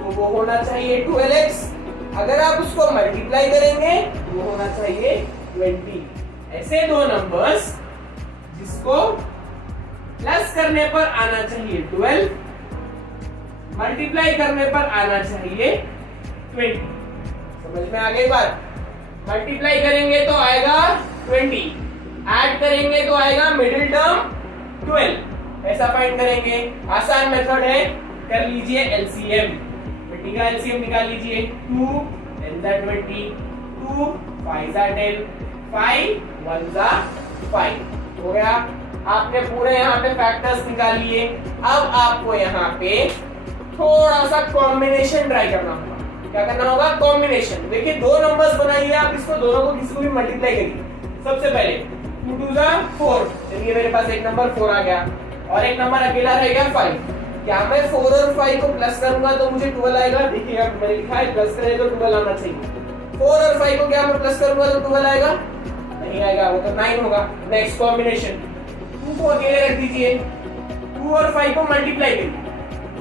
तो वो होना चाहिए 12x, अगर आप उसको मल्टीप्लाई करेंगे वो होना चाहिए 20। ऐसे दो नंबर्स जिसको प्लस करने पर आना चाहिए 12, मल्टीप्लाई करने पर आना चाहिए 20। समझ में आ गई बात? मल्टीप्लाई करेंगे तो आएगा 20, ऐड करेंगे तो आएगा मिडिल टर्म 12। ऐसा फाइंड करेंगे, आसान मेथड है, कर लीजिए एलसीएम। 20 का एलसीएम निकाल लीजिए, 2 10 * 20, 2 5 * 10, 5 1 * 5 हो गया। आपने पूरे यहाँ पे फैक्टर्स निकाल लिए। अब आपको यहाँ पे थोड़ा सा कॉम्बिनेशन ट्राई करना होगा। क्या करना होगा, कॉम्बिनेशन। देखिए दो नंबर्स बनाइए आप, इसको दोनों को किसी को भी मल्टीप्लाई करिए। सबसे पहले 2 2 = 4, चलिए मेरे पास एक नंबर 4 आ गया और एक नंबर अकेला रह गया 5। क्या मैं 4 और 5 को प्लस करूंगा तो मुझे 12 आएगा? देखिए अब मैंने लिखा है प्लस करें तो 12 आना चाहिए। 4 और 5 को क्या मैं प्लस करूंगा तो 12 आएगा? नहीं आएगा, वो तो 9 होगा। नेक्स्ट कॉम्बिनेशन, 2 को अकेले रख दीजिए, 2 और 5 को मल्टीप्लाई करिए,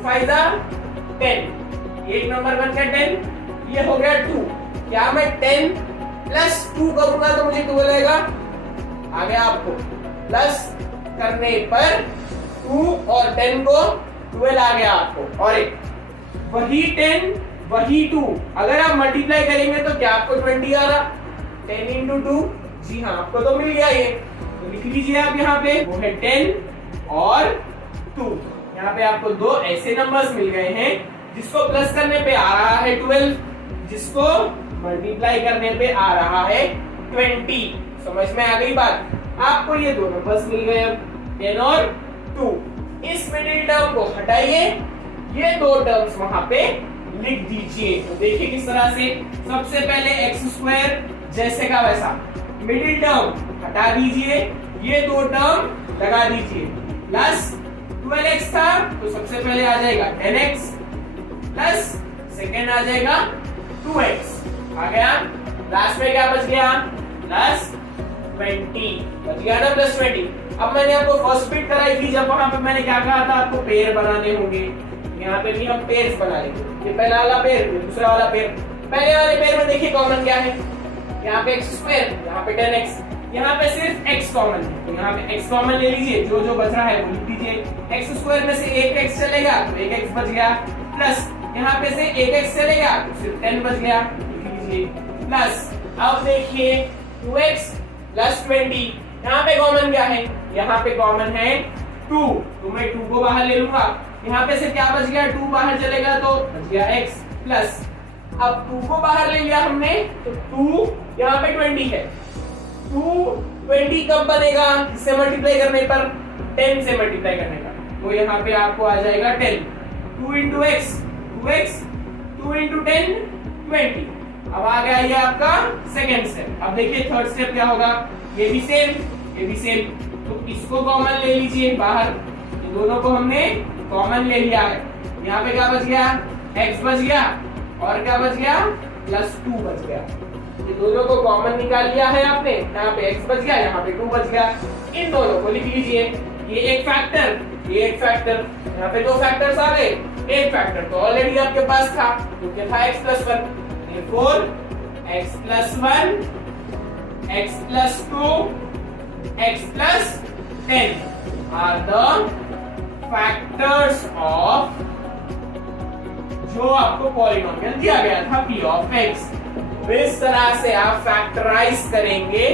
5 * 10, एक नंबर बन गया 10, ये हो गया 2। क्या मैं 10 + 2 करूंगा तो मुझे 12 आएगा? आ गया आपको। प्लस करने पर 2 और 10 को 12 आ गया आपको। और एक वही 10 वही 2, अगर आप मल्टीप्लाई करेंगे तो क्या आपको 20 आ रहा? 10 × 2, जी हाँ आपको तो मिल गया ये। तो लिख लीजिए आप यहाँ पे, वो है 10 और 2। यहाँ पे आपको दो ऐसे नंबर्स मिल गए हैं जिसको प्लस करने पे आ रहा है 12, जिसको मल्टीप्लाई करने पे आ रहा है 20। समझ में आ गई बात? आपको ये दो नंबर्स मिल गए, अब 10 और 2। इस मिडिल टर्म को हटाइए, ये दो टर्म्स वहां पे लिख दीजिए। तो देखिए किस तरह से, सबसे पहले x² जैसे का वैसा, मिडिल टर्म हटा दीजिए, ये दो टर्म लगा दीजिए। प्लस 12x था तो सबसे पहले आ जाएगा 10x, प्लस सेकेंड आ जाएगा 2x, आ गया। लास्ट में क्या बच गया? प्लस 20 बच गया ना, प्लस 20। अब मैंने आपको फर्स्ट बिट कराई थी, जब वहां पे मैंने क्या कहा था, आपको पेयर बनाने होंगे। यहाँ पे भी हम पेयर्स बना लेंगे, ये पहला वाला पेयर, दूसरा वाला पेयर। पहले वाले पेयर में देखिए कॉमन क्या है, यहाँ पे x², यहाँ पे 10x, यहाँ पे सिर्फ x कॉमन है, तो यहाँ पे x कॉमन ले लीजिए, जो जो बच रहा है वो लिख दीजिए। x² में से एक x चलेगा तो एक x बच गया, प्लस यहाँ पे से एक x चलेगा तो सिर्फ 10 बच गया, लिख लीजिए। प्लस अब देखिए 2x + 20, यहाँ पे कॉमन क्या है, यहाँ पे कॉमन है 2, तो मैं 2 को बाहर ले लूंगा। यहाँ पे से क्या बच गया, 2 बाहर चलेगा तो बच गया x, प्लस अब 2 को बाहर ले लिया हमने तो 2 यहाँ पे 20 है, 20 कब बनेगा, इससे मल्टीप्लाई करने पर, 10 से मल्टीप्लाई करने पर, तो यहाँ पे आपको आ जाएगा 10। 2 × x 2x, 2 × 10 20। अब आ गया ये आपका सेकेंड स्टेप। अब देखिए थर्ड स्टेप क्या होगा, ये भी सेम, ये भी सेम, तो इसको कॉमन ले लीजिए बाहर, इन दोनों को हमने कॉमन ले लिया है। यहाँ पे क्या बच गया, x बच गया और क्या बच गया, +2 बच गया। ये दोनों को कॉमन निकाल लिया है आपने, यहाँ पे x बच गया, यहाँ पे 2 बच गया। इन दोनों को लिख लीजिए, ये एक फैक्टर, ये एक फैक्टर, यहाँ पे दो फैक्टर्स आ गए, एक फैक्टर तो ऑलरेडी आपके पास था, जो क्या था x + 1, 4 x + 1 x plus 2, x plus 10 are the factors of जो आपको पॉलिनोमियल दिया गया था p of x। तो इस तरह से आप फैक्टराइज करेंगे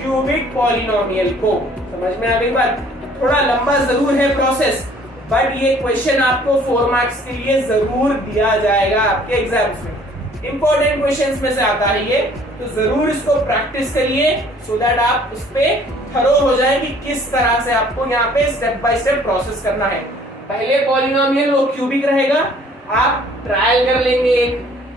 क्यूबिक पॉलिनोमियल को। समझ में आ गई बात? थोड़ा लंबा जरूर है प्रोसेस, बट ये क्वेश्चन आपको 4 मार्क्स के लिए जरूर दिया जाएगा आपके एग्जाम्स में। इंपॉर्टेंट क्वेश्चंस में से आता है ये, तो जरूर इसको प्रैक्टिस करिए सो दैट आप उस पे थरो हो जाए कि किस तरह से आपको यहाँ पे स्टेप बाय स्टेप प्रोसेस करना है। पहले पॉलिनोमियल वो क्यूबिक रहेगा, आप ट्रायल कर लेंगे।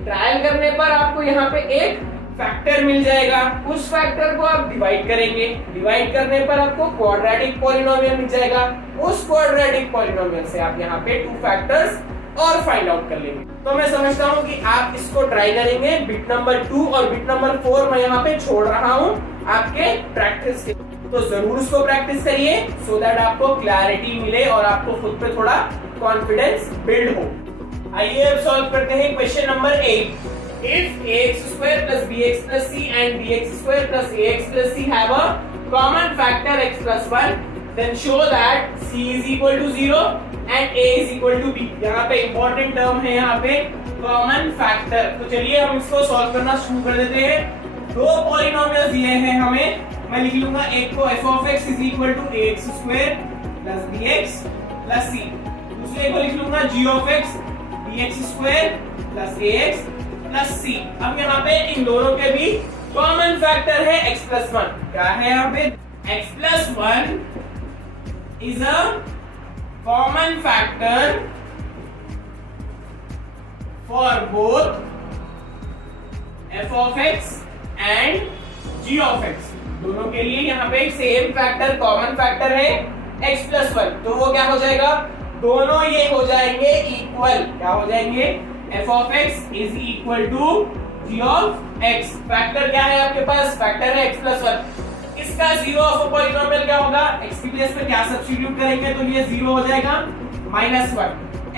ट्रायल करने पर आपको यहाँ पे एक फैक्टर मिल जाएगा, उस फैक्टर को आप डिवाइड करेंगे। डिवाइड करने पर आपको क्वाड्रेटिक पॉलिनोमियल मिल जाएगा, उस क्वाड्रेटिक पॉलिनोमियल से आप यहाँ पे 2 फैक्टर्स और फाइंड आउट कर लेंगे। तो मैं समझता हूँ कि आप इसको ट्राई करेंगे। बिट नंबर 2 और बिट नंबर 4 मैं यहाँ पे छोड़ रहा हूँ आपके प्रैक्टिस के, तो जरूर उसको प्रैक्टिस करिए सो दैट आपको क्लैरिटी मिले और आपको खुद पे थोड़ा कॉन्फिडेंस बिल्ड हो। आइए अब सॉल्व करते हैं question number 8। If ax square plus bx plus c and bx square plus ax plus c have a common factor x plus 1, then show that c is equal to 0 and a is equal to b। यहाँ पे important term है यहाँ पे common factor. तो चलिए हम इसको solve करना शुरू कर देते हैं। 2 पॉलिनोमियल्स दिए हैं हमें, मैं लिख लूंगा एक को f of x is equal to ax square plus bx plus c, दूसरे को लिख लूंगा g of x bx square plus ax plus C. अब यहाँ पे इन दोनों के भी कॉमन फैक्टर है x प्लस 1। क्या है यहाँ पे? x plus 1 is a common factor for both f of x and g of x। दोनों के लिए यहाँ पे एक सेम फैक्टर कॉमन फैक्टर है x प्लस 1, तो वो क्या हो जाएगा? दोनों ये हो जाएंगे इक्वल। क्या हो जाएंगे? f of x is equal to g of x। Factor क्या है आपके पास? फैक्टर है x plus 1। इसका जीरो ऑफ पॉलिनोमियल क्या होगा? x की प्लेस पे क्या सब्स्टिट्यूट करेंगे तो ये जीरो हो जाएगा -1।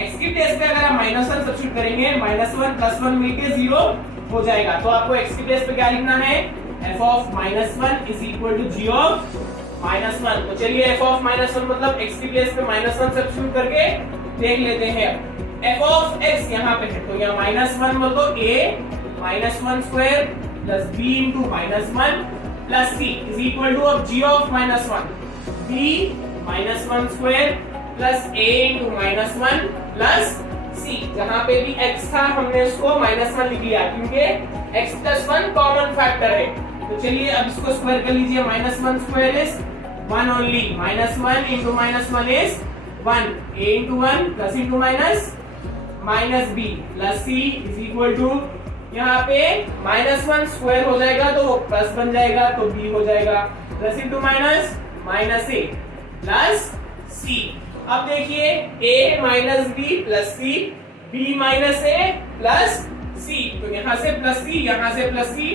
x की प्लेस पे अगर आप -1 सब्स्टिट्यूट करेंगे, -1 प्लस 1 मिलके 0 हो जाएगा। तो आपको x की प्लेस पे क्या लिखना है? f of -1 is equal to g of -1। तो चलिए f of -1 मतलब x की प्लेस पे -1 सब्स्टिट्यूट करके देख लेते हैं। f of x यहाँ पे है, तो यहाँ -1 बोल दो a -1 square plus b into -1 plus c is equal to अब g of -1 b -1 square plus a into -1 plus c। जहाँ पे भी x था हमने उसको -1 लिख लिया क्योंकि x प्लस 1 कॉमन फैक्टर है। तो चलिए अब इसको स्क्वायर कर लीजिए। -1 square is 1 only, -1 into -1 is 1, a into 1 plus into minus b plus c is equal to यहाँ पे -1 स्क्वायर हो जाएगा तो वो प्लस बन जाएगा, तो b हो जाएगा plus into minus a plus c। अब देखिए a minus b plus c, b minus a plus c, तो यहाँ से प्लस c यहाँ से प्लस c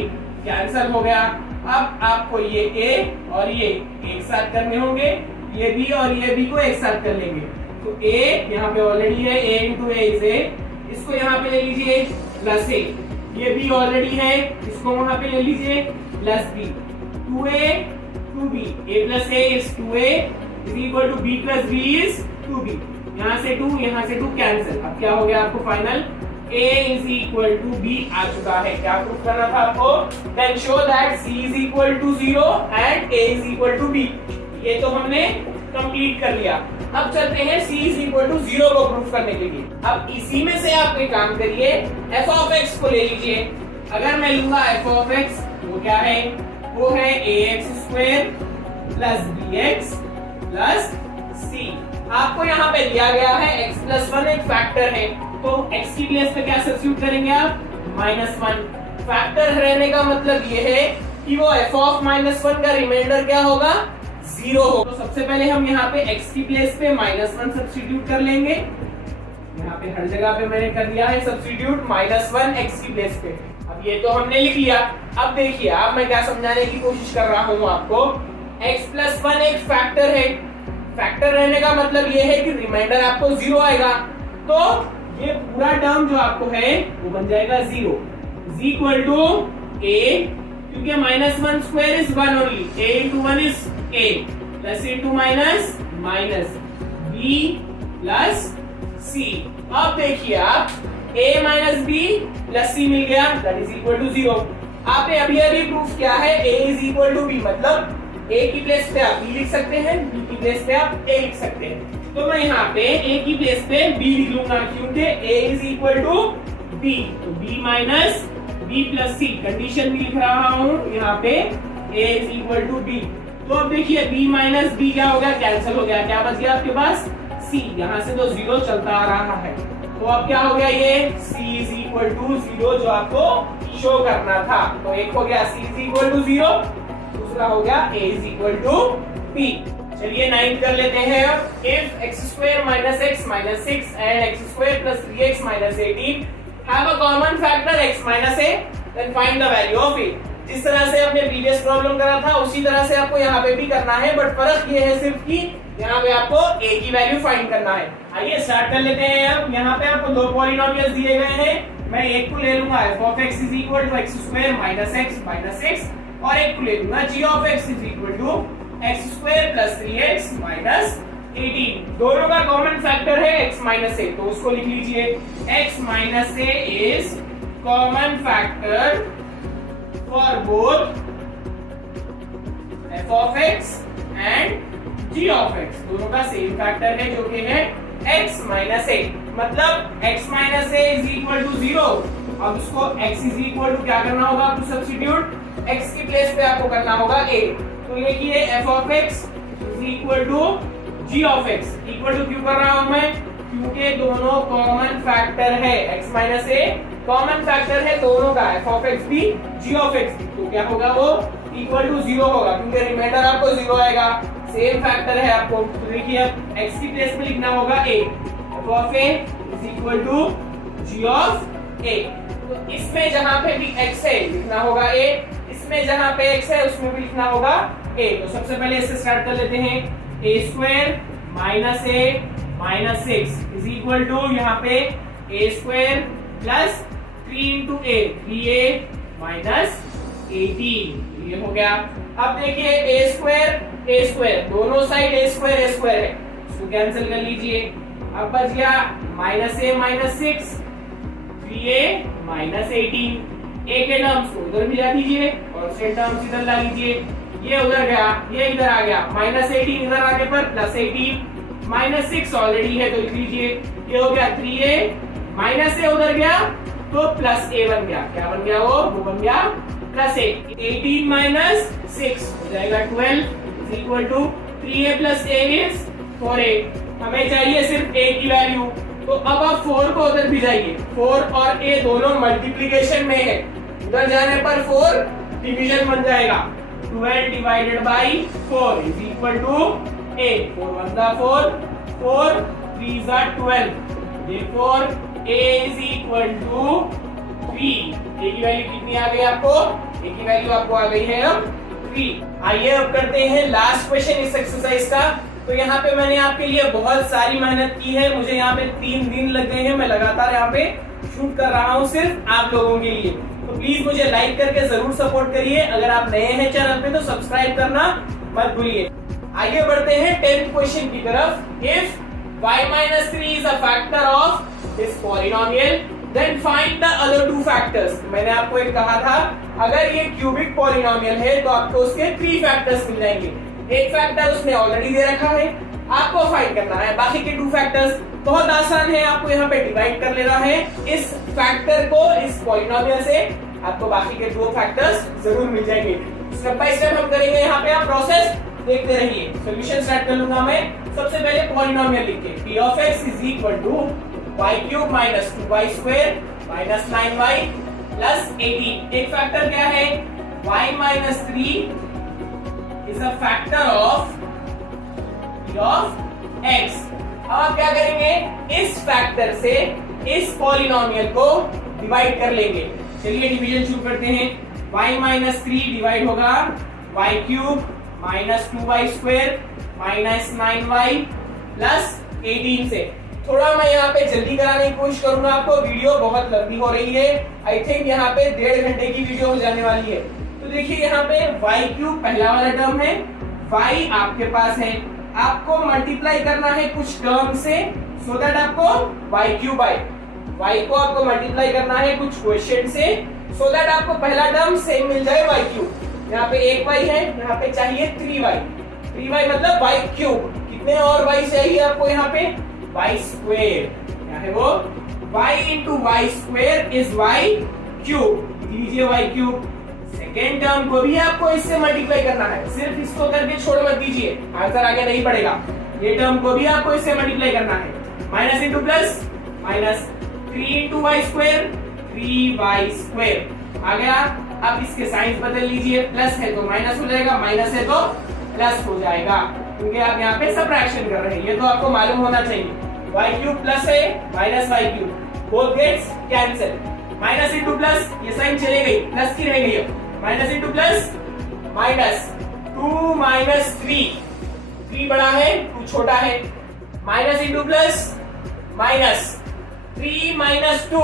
कैंसिल हो गया। अब आपको ये a और ये एक साथ करने होंगे, ये b और ये b को एक साथ कर लेंगे। तो a यहाँ पे ऑलरेडी है, a into a is a, इसको यहाँ पे ले लीजिए प्लस a, ये b ऑलरेडी है, इसको वहां पे ले लीजिए plus b, 2a 2b, a plus a is 2a is equal to b plus b is 2b। यहाँ से 2 यहाँ से 2 कैंसिल। अब क्या हो गया आपको final? a is equal to b आ चुका है। क्या प्रूफ करना था आपको? Then show that c is equal to 0 and a is equal to b। ये तो हमने कंप्लीट कर लिया। अब चलते हैं c इज इक्वल टू 0 को प्रूफ करने के लिए। अब इसी में से आप एक काम करिए, f of x को ले लीजिए। अगर मैं लूंगा f of x, वो क्या है? वो है ax square plus bx plus c। आपको यहाँ पे दिया गया है x प्लस 1 एक फैक्टर है, तो x की प्लेस पे क्या सब्स्टिट्यूट करेंगे आप? -1। फैक्टर रहने का मतलब ये है कि वो f of -1 का रिमाइंडर क्या होगा? 0 हो। तो सबसे पहले हम यहाँ पे x की प्लेस पे -1 सब्स्टिट्यूट कर लेंगे। यहाँ पे हर जगह पे मैंने कर दिया है सब्स्टिट्यूट -1 x की प्लेस पे। अब ये तो हमने लिख लिया। अब देखिए अब मैं क्या समझाने की कोशिश कर रहा हूँ आपको। x प्लस 1 एक फैक्टर है, फैक्टर रहने का मतलब ये है कि रिमाइंडर आपको 0 आएगा, तो ये पूरा टर्म जो आपको है वो बन जाएगा 0 इज इक्वल टू a क्योंकि -1 square is 1 only, a into 1 is a, plus into minus minus b plus c। अब देखिए आप a minus b plus c मिल गया, दैट इज इक्वल टू 0। आपने अभी प्रूफ किया है a is equal to b, मतलब a की प्लेस पे आप b लिख सकते हैं, b की प्लेस पे आप a लिख सकते हैं। तो मैं यहाँ पे a की प्लेस पे b लिख लूंगा, क्योंकि a is equal to b, तो b minus b plus c condition भी लिख रहा हूँ यहाँ पे, a is equal to b। तो अब देखिए b माइनस b क्या हो गया, कैंसिल हो गया, क्या बच गया आपके पास c, यहाँ से तो 0 चलता आ रहा है। तो अब क्या हो गया, ये c इज इक्वल टू 0 जो आपको शो करना था। तो एक हो गया c इज इक्वल टू 0, दूसरा हो गया a is equal to b। चलिए 9 कर लेते हैं अब। If x square minus x minus 6 and x square plus 3x minus 18 have a common factor x minus a, then find the value of a। जिस तरह से आपने प्रीवियस प्रॉब्लम करा था उसी तरह से आपको यहाँ पे भी करना है, बट फर्क ये है सिर्फ कि यहाँ पे आपको a की वैल्यू फाइंड करना है। आइए स्टार्ट कर लेते हैं। अब यहाँ पे आपको दो पॉलिनोमियल्स दिए गए हैं, मैं एक को ले लूंगा f of x is equal to x square minus x minus 6, और एक को ले लूंगा g of x is equal to x square plus 3x minus 18। दोनों का कॉमन फैक्टर है x माइनस a, तो उसको लिख लीजिए, x minus a is common factor for both f of x and g of x, दोनों का same factor है जो कि है x माइनस a, मतलब x minus a is equal to 0। अब उसको x इज इक्वल टू क्या करना होगा आपको, सब्स्टिट्यूट x की प्लेस पे आपको करना होगा a। तो लिखिए f of x is equal to g of x, equal to क्यों कर रहा हूं मैं, क्योंकि दोनों कॉमन फैक्टर है, x minus a common factor है दोनों का, f of x भी g of x भी, तो क्या होगा वो इक्वल टू 0 होगा, क्योंकि रिमाइंडर आपको 0 आएगा, सेम फैक्टर है आपको। तो देखिए अब x की प्लेस में लिखना होगा a, f of a is equal to g of a। तो इसमें जहां पे भी x है लिखना होगा a, इसमें जहां पे x है उसमें भी लिखना होगा a। तो सबसे पहले इससे स्टार्ट कर लेते हैं, a square minus a minus 6 is equal to यहाँ पे a square plus 3 into a, 3a minus 18, ये हो गया। अब देखिए a स्क्वायर दोनों साइड a स्क्वायर है, इसको कैंसिल कर लीजिए। अब बच गया minus a minus 6, 3a minus 18, a के टर्म्स को उधर भिजा दीजिए और से टर्म्स इधर ला लीजिए, ये उधर गया ये इधर आ गया, माइनस 18 इधर आने पर प्लस 18, माइनस 6 ऑलरेडी है तो लिख लीजिए, ये हो गया 3a, माइनस a उधर गया तो प्लस a बन गया, क्या बन गया वो बन गया प्लस a। 18 माइनस 6 हो जाएगा 12 is equal to 3a plus a is 4a। हमें चाहिए सिर्फ a की वैल्यू, तो अब आप 4 को उधर भिजाइए, 4 और a दोनों मल्टीप्लिकेशन में है, उधर जाने पर 4 डिवीजन बन जाएगा, 12 divided by 4 is equal to a, 4 1 जा 4, 4 3 जा 12, therefore a is equal to 3। a की वैल्यू कितनी आ गई आपको, a की वैल्यू आपको आ गई है अब 3। आइए अब करते हैं लास्ट क्वेश्चन इस एक्सरसाइज का। तो यहाँ पे मैंने आपके लिए बहुत सारी मेहनत की है, मुझे यहाँ पे 3 दिन लग गए हैं, मैं लगातार यहाँ पे शूट कर रहा हूँ सिर्फ आप लोगों के लिए। तो प्लीज मुझे लाइक करके जरूर सपोर्ट करिए, अगर आप नए हैं चैनल पे तो सब्सक्राइब करना मत भूलिए। आइए बढ़ते हैं 10th क्वेश्चन की तरफ। If y minus 3 is a factor of this polynomial, then find the other two factors। मैंने आपको एक कहा था अगर ये क्यूबिक पॉलिनोमियल है तो आपको उसके 3 फैक्टर्स मिल जाएंगे। एक फैक्टर उसने ऑलरेडी दे रखा है, आपको फाइंड करना है, बाकी के 2 फैक्टर्स बहुत आसान है, आपको यहाँ पे डिवाइड कर लेना है इस फैक्टर को इस पॉलिनोमियल से, आपको बाकी के 2 फैक्टर्स जरूर मिल जाएंगे। स्टेप बाय स्टेप हम करेंगे, यहाँ पे आप प्रोसेस देखते रहिए। सॉल्यूशन स्टार्ट कर लूंगा मैं। सबसे पहले पॉलिनोमियल लिखिए, p of x is equal to y cube minus 2y square minus 9y plus 18। एक फैक्टर क्या है, y minus 3 is a factor of p of x। अब आप क्या करेंगे, इस फैक्टर से इस पॉलिनोमियल को डिवाइड कर लेंगे। चलिए डिवीजन शुरू करते हैं। y minus 3 डिवाइड होगा y cube minus 2y square minus 9y plus 18 से। थोड़ा मैं यहाँ पे जल्दी कराने की कोशिश करूंगा, आपको वीडियो बहुत लंबी हो रही है, आई थिंक यहाँ पे 1.5 घंटे की वीडियो हो जाने वाली है। तो तो देखिए यहाँ पे वाई क्यूब पहला वाला टर्म है, वाई आपके पास है, आपको मल्टीप्लाई करना है कुछ टर्म से, सो दैट आपको वाई क्यूब आए। वाई को आपको मल्टीप्लाई करना है कुछ क्वेश्चन से, सो दैट आपको पहला टर्म सेम मिल जाए वाई क्यूब। यहाँ पे एक वाई है, यहाँ पे चाहिए 3y, 3y मतलब वाई क्यूब। कितने और वाई चाहिए आपको यहाँ पे? Y square. क्या है वो? y into Y square is y cube. लीजिए वाई क्यूब। सेकेंड टर्म को भी आपको इससे मल्टीप्लाई करना है, सिर्फ इसको करके छोड़ मत दीजिए, आंसर आगे नहीं बढ़ेगा। ये टर्म को भी आपको इससे मल्टीप्लाई करना है। Minus into plus, minus 3 into Y square, 3y square आ गया। अब इसके साइंस बदल लीजिए, प्लस है तो माइनस हो जाएगा, माइनस है तो प्लस हो जाएगा, क्योंकि आप यहाँ पे सबट्रैक्शन कर रहे हैं, ये तो आपको मालूम होना चाहिए। y क्यूब प्लस है, minus y cube, both gets cancel. Minus into plus, ये साइन चले गई, प्लस की रह गई। Minus into plus, minus 2 minus 3 बड़ा है, 2 छोटा है। Minus into plus, minus 3 minus 2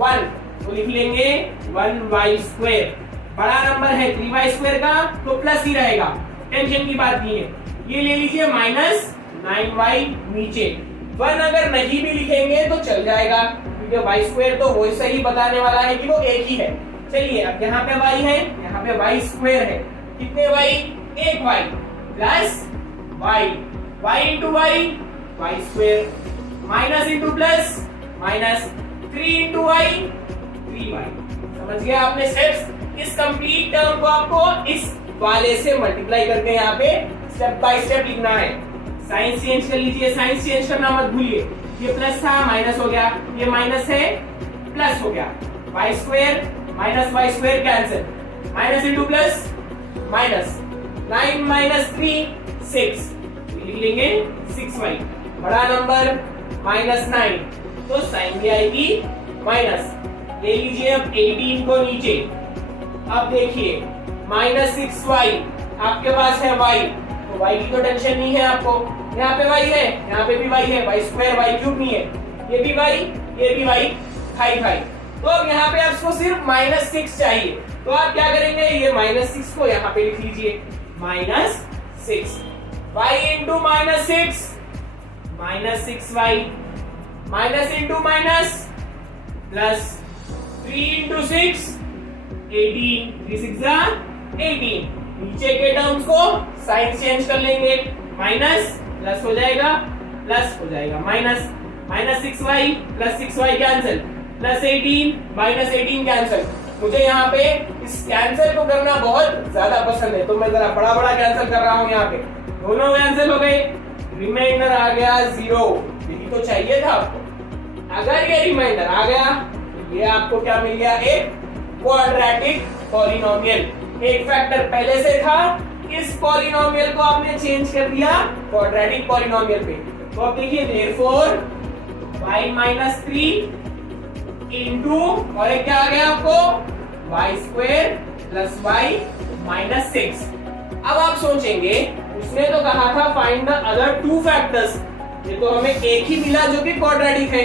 1, तो लिख लेंगे 1y स्क्वेयर। बड़ा नंबर है 3y स्क्वेयर का, तो प्लस ही रहेगा, टेंशन की बात नहीं है। ये ले लीजिए माइनस 9y नीचे। 1 अगर नहीं भी लिखेंगे तो चल जाएगा, क्योंकि y स्क्वेयर तो वो सही बताने वाला है कि वो एक ही है। चलिए अब यहाँ पे y है, यहाँ पे y स्क्वेयर है। कितने y? 1y plus y into y square, minus into plus, minus 3 into y, 3y। समझ गया आपने स्टेप्स? इस कंप्लीट टर्म को आपको इस वाले से मल्टीप्लाई करके यहाँ पे स्टेप बाय स्टेप लिखना है। साइंस चेंज कर लीजिए, साइंस चेंज करना मत भूलिए। ये प्लस था, माइनस हो गया, ये माइनस है, प्लस हो गया। y square minus y square cancel, minus into plus, minus 9 minus 3 6, लिख लेंगे 6y। बड़ा नंबर माइनस 9, तो साइन भी आएगी माइनस। ले लीजिए अब 18 को नीचे। अब देखिए माइनस 6y, आपके पास है y, तो y की तो टेंशन नहीं है आपको। यहाँ पे y है, यहाँ पे भी y है, y स्क्वायर y क्यूब नहीं है, ये भी y, ये भी y, 5। तो अब यहाँ पे आपको सिर्फ माइनस 6 चाहिए, तो आप क्या करेंगे? ये माइनस 6 को यहाँ पे लिख लीजिए, minus 6 y into minus 6, minus 6y, minus into minus plus 3 into 6, 18, 3 6 18। नीचे के टर्म्स को साइन चेंज कर लेंगे, माइनस प्लस हो जाएगा, प्लस हो जाएगा, minus minus 6y plus 6y cancel, plus 18 minus 18 cancel. मुझे यहाँ पे इस कैंसिल को करना बहुत ज्यादा पसंद है, तो मैं जरा बड़ा बड़ा कैंसिल कर रहा हूँ। यहाँ पे दोनों कैंसिल हो गए, रिमाइंडर आ गया 0। यही तो चाहिए था आपको। अगर ये रिमाइंडर आ गया तो ये आपको क्या मिल गया? एक क्वाड्रेटिक पॉलिनोमियल। एक फैक्टर पहले से था, इस पॉलिनोमियल को आपने चेंज कर दिया क्वाड्रेटिक पॉलिनोमियल पे। तो अब देखिए देयरफॉर y माइनस 3 इंटू, और एक क्या आ गया आपको? y square plus y minus 6। अब आप सोचेंगे उसने तो कहा था फाइंड द अदर 2 फैक्टर्स, ये तो हमें एक ही मिला जो कि क्वाड्रेटिक है।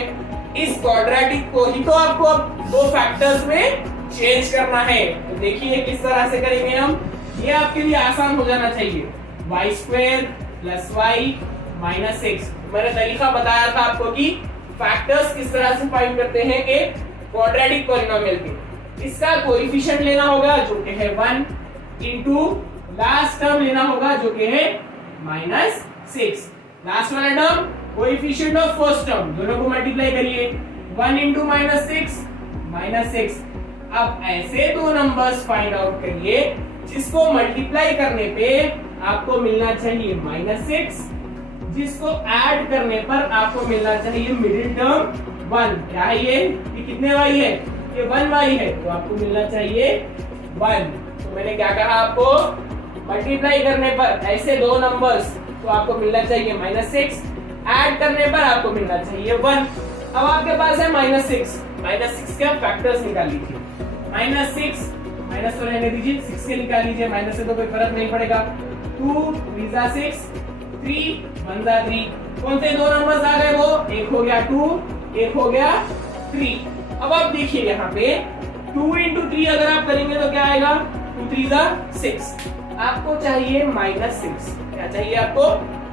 इस क्वाड्रेटिक को ही तो आपको अब 2 फैक्टर्स में चेंज करना है। तो देखिए किस तरह से करेंगे हम, ये आपके लिए आसान हो जाना चाहिए। y square plus y minus 6, मैंने तरीका बताया था आपको कि फैक्टर्स किस तरह से फाइंड करते हैं एक क्वाड्रेटिक पॉलिनोमियल के। इसका कोएफिशिएंट लेना होगा जो कि है 1 इंटू लास्ट टर्म लेना होगा जो कि है माइनस 6। लास्ट वाला term coefficient of first term, दोनों को मल्टीप्लाई करिए, 1 इंटू माइनस 6 माइनस 6। अब ऐसे 2 नंबर्स फाइंड आउट करिए जिसको मल्टीप्लाई करने पे आपको मिलना चाहिए माइनस 6, जिसको ऐड करने पर आपको मिलना चाहिए मिडिल टर्म 1। क्या है ये कितने y है? ये 1y है, तो आपको मिलना चाहिए 1। तो मैंने क्या कहा आपको? मल्टीप्लाई करने पर ऐसे 2 नंबर्स तो आपको मिलना चाहिए माइनस 6, ऐड करने पर आपको मिलना चाहिए 1। अब आपके पास है माइनस 6, माइनस 6 के फैक्टर्स निकाल लीजिए। माइनस 6 माइनस तो रहने दीजिए, 6 के निकाल लीजिए, माइनस से तो कोई फर्क नहीं पड़ेगा। 2 3 जा 6, 3 1 जा 3। कौन से 2 नंबर्स आ गए? वो एक हो गया 2, एक हो गया 3। अब आप देखिए यहाँ पे 2 इंटू 3 अगर आप करेंगे तो क्या आएगा? 2 3 जा 6, आपको चाहिए -6। क्या चाहिए आपको?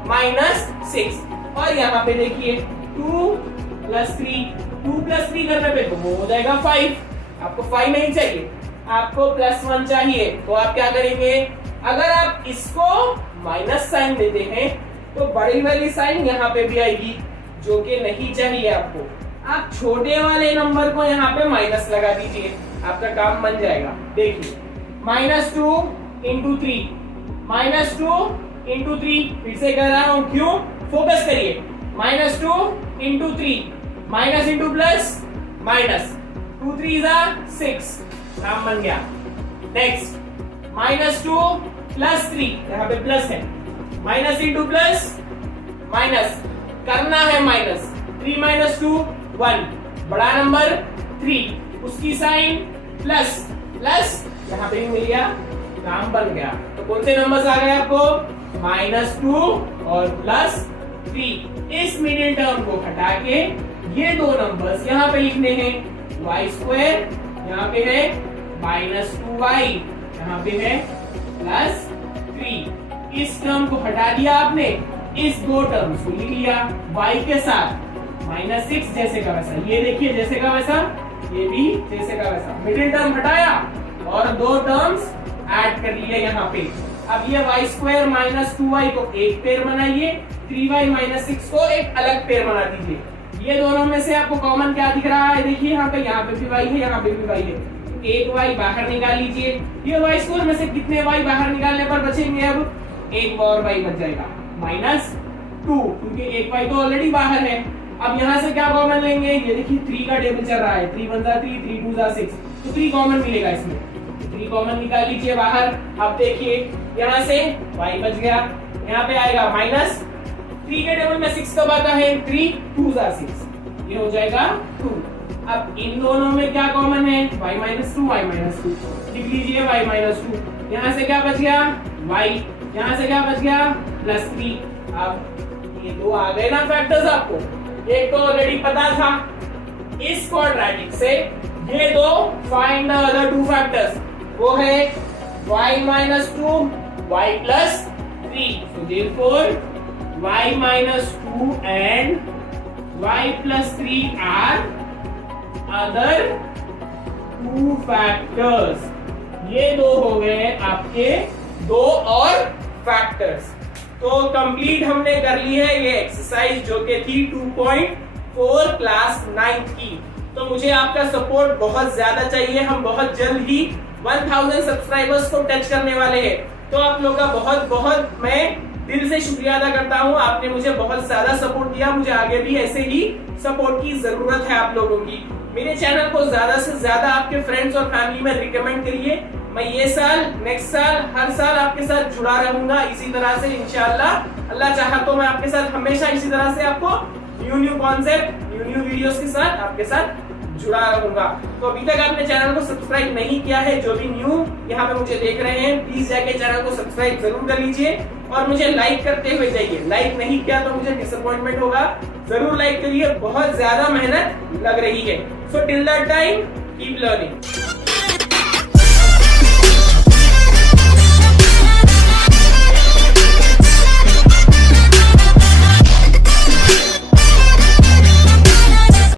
-6। और यहाँ पे देखिए 2 + 3, 2 + 3 करने पे तो वो हो जाएगा 5। आपको 5 नहीं चाहिए, आपको +1 चाहिए। तो आप क्या करेंगे? अगर आप इसको माइनस साइन देते हैं तो बड़ी वाली साइन यहाँ पे भी आएगी, जो कि नहीं चाहिए आपको। आप छोटे वाले नंबर को यहाँ पे माइनस लगा दीजिए, आपका काम बन जाएगा। देखिए -2 × 3, -2 × 3, फिर से कह रहा हूं, क्यों? फोकस करिए। -2 × 3, माइनस इंटू प्लस माइनस, 2 3 जा 6, काम बन गया। नेक्स्ट -2 + 3, यहाँ पे प्लस है, माइनस इंटू प्लस माइनस, करना है माइनस। 3 - 2 1, बड़ा नंबर 3, उसकी साइन प्लस प्लस, यहाँ पे भी मिल गया, काम बन गया। तो कौन से नंबर्स आ गए आपको? -2 और +3। इस मिडिल टर्म को हटा के ये दो नंबर्स यहाँ पे लिखने हैं, y², यहाँ पे है -2y, यहाँ पे है +3। इस टर्म को हटा दिया आपने, इस दो टर्म्स को लिख लिया y के साथ, -6 जैसे का वैसा, ये देखिए जैसे का वैसा, ये भी जैसे का वैसा। मिडिल टर्म हटाया और दो टर्म्स ऐड कर लिए यहाँ पे। अब ये y² - 2y को एक पेयर बनाइए, 3y - 6 को एक अलग पेयर बना दीजिए। ये दोनों में से आपको कॉमन क्या दिख रहा है? देखिए यहाँ पे भी y है, यहाँ पे भी y है, एक y बाहर निकाल लीजिए। ये y² में से कितने y बाहर निकालने पर बचेंगे? अब एक और y बच जाएगा, -2, क्योंकि एक y तो ऑलरेडी बाहर है। अब यहाँ से क्या कॉमन लेंगे? ये देखिए 3 का टेबल चल रहा है, 3 1 जा 3, 3 2 जा 6, तो 3 कॉमन मिलेगा इसमें, 3 कॉमन निकाल लीजिए बाहर। अब देखिए यहाँ से y बच गया, यहाँ पे आएगा -3 के टेबल में 6 कब आता है? 3 2 जा 6, ये हो जाएगा 2। अब इन दोनों में क्या कॉमन है? y - 2 y - 2, लिख लीजिए y - 2। यहाँ से क्या बच गया? y, यहाँ से क्या बच गया? +3। अब ये दो आ गए ना फैक्टर्स आपको, एक तो ऑलरेडी पता था। इस क्वाड्रेटिक से ये दो find the other two factors, वो है y - 2 y + 3, so therefore y - 2 and y + 3 are other two factors। ये दो हो गए आपके दो और फैक्टर्स। तो कंप्लीट हमने कर ली है ये एक्सरसाइज, जो कि थी 2.4 क्लास 9th की। तो मुझे आपका सपोर्ट बहुत ज्यादा चाहिए, हम बहुत जल्द ही 1000 सब्सक्राइबर्स को टच करने वाले हैं। तो आप लोगों का बहुत बहुत मैं दिल से शुक्रिया अदा करता हूं, आपने मुझे बहुत ज्यादा सपोर्ट दिया, मुझे आगे भी ऐसे ही सपोर्ट की जरूरत है आप लोगों की। मेरे चैनल को ज्यादा से ज्यादा आपके फ्रेंड्स और फैमिली में रिकमेंड करिए। मैं ये साल, नेक्स्ट साल, हर साल आपके साथ जुड़ा रहूंगा इसी तरह से इंशाल्लाह। अल्लाह चाहा तो मैं आपके साथ हमेशा इसी तरह से आपको न्यू कॉन्सेप्ट, न्यू वीडियोस के साथ आपके साथ जुड़ा रहूंगा। तो अभी तक आपने चैनल को सब्सक्राइब नहीं किया है, जो भी न्यू यहाँ पे मुझे देख रहे हैं, प्लीज जाके चैनल को सब्सक्राइब जरूर कर लीजिए और मुझे लाइक करते हुए जाइए। लाइक नहीं किया तो मुझे डिसअपॉइंटमेंट होगा, जरूर लाइक करिए, बहुत ज्यादा मेहनत लग रही है। So till that time keep learning.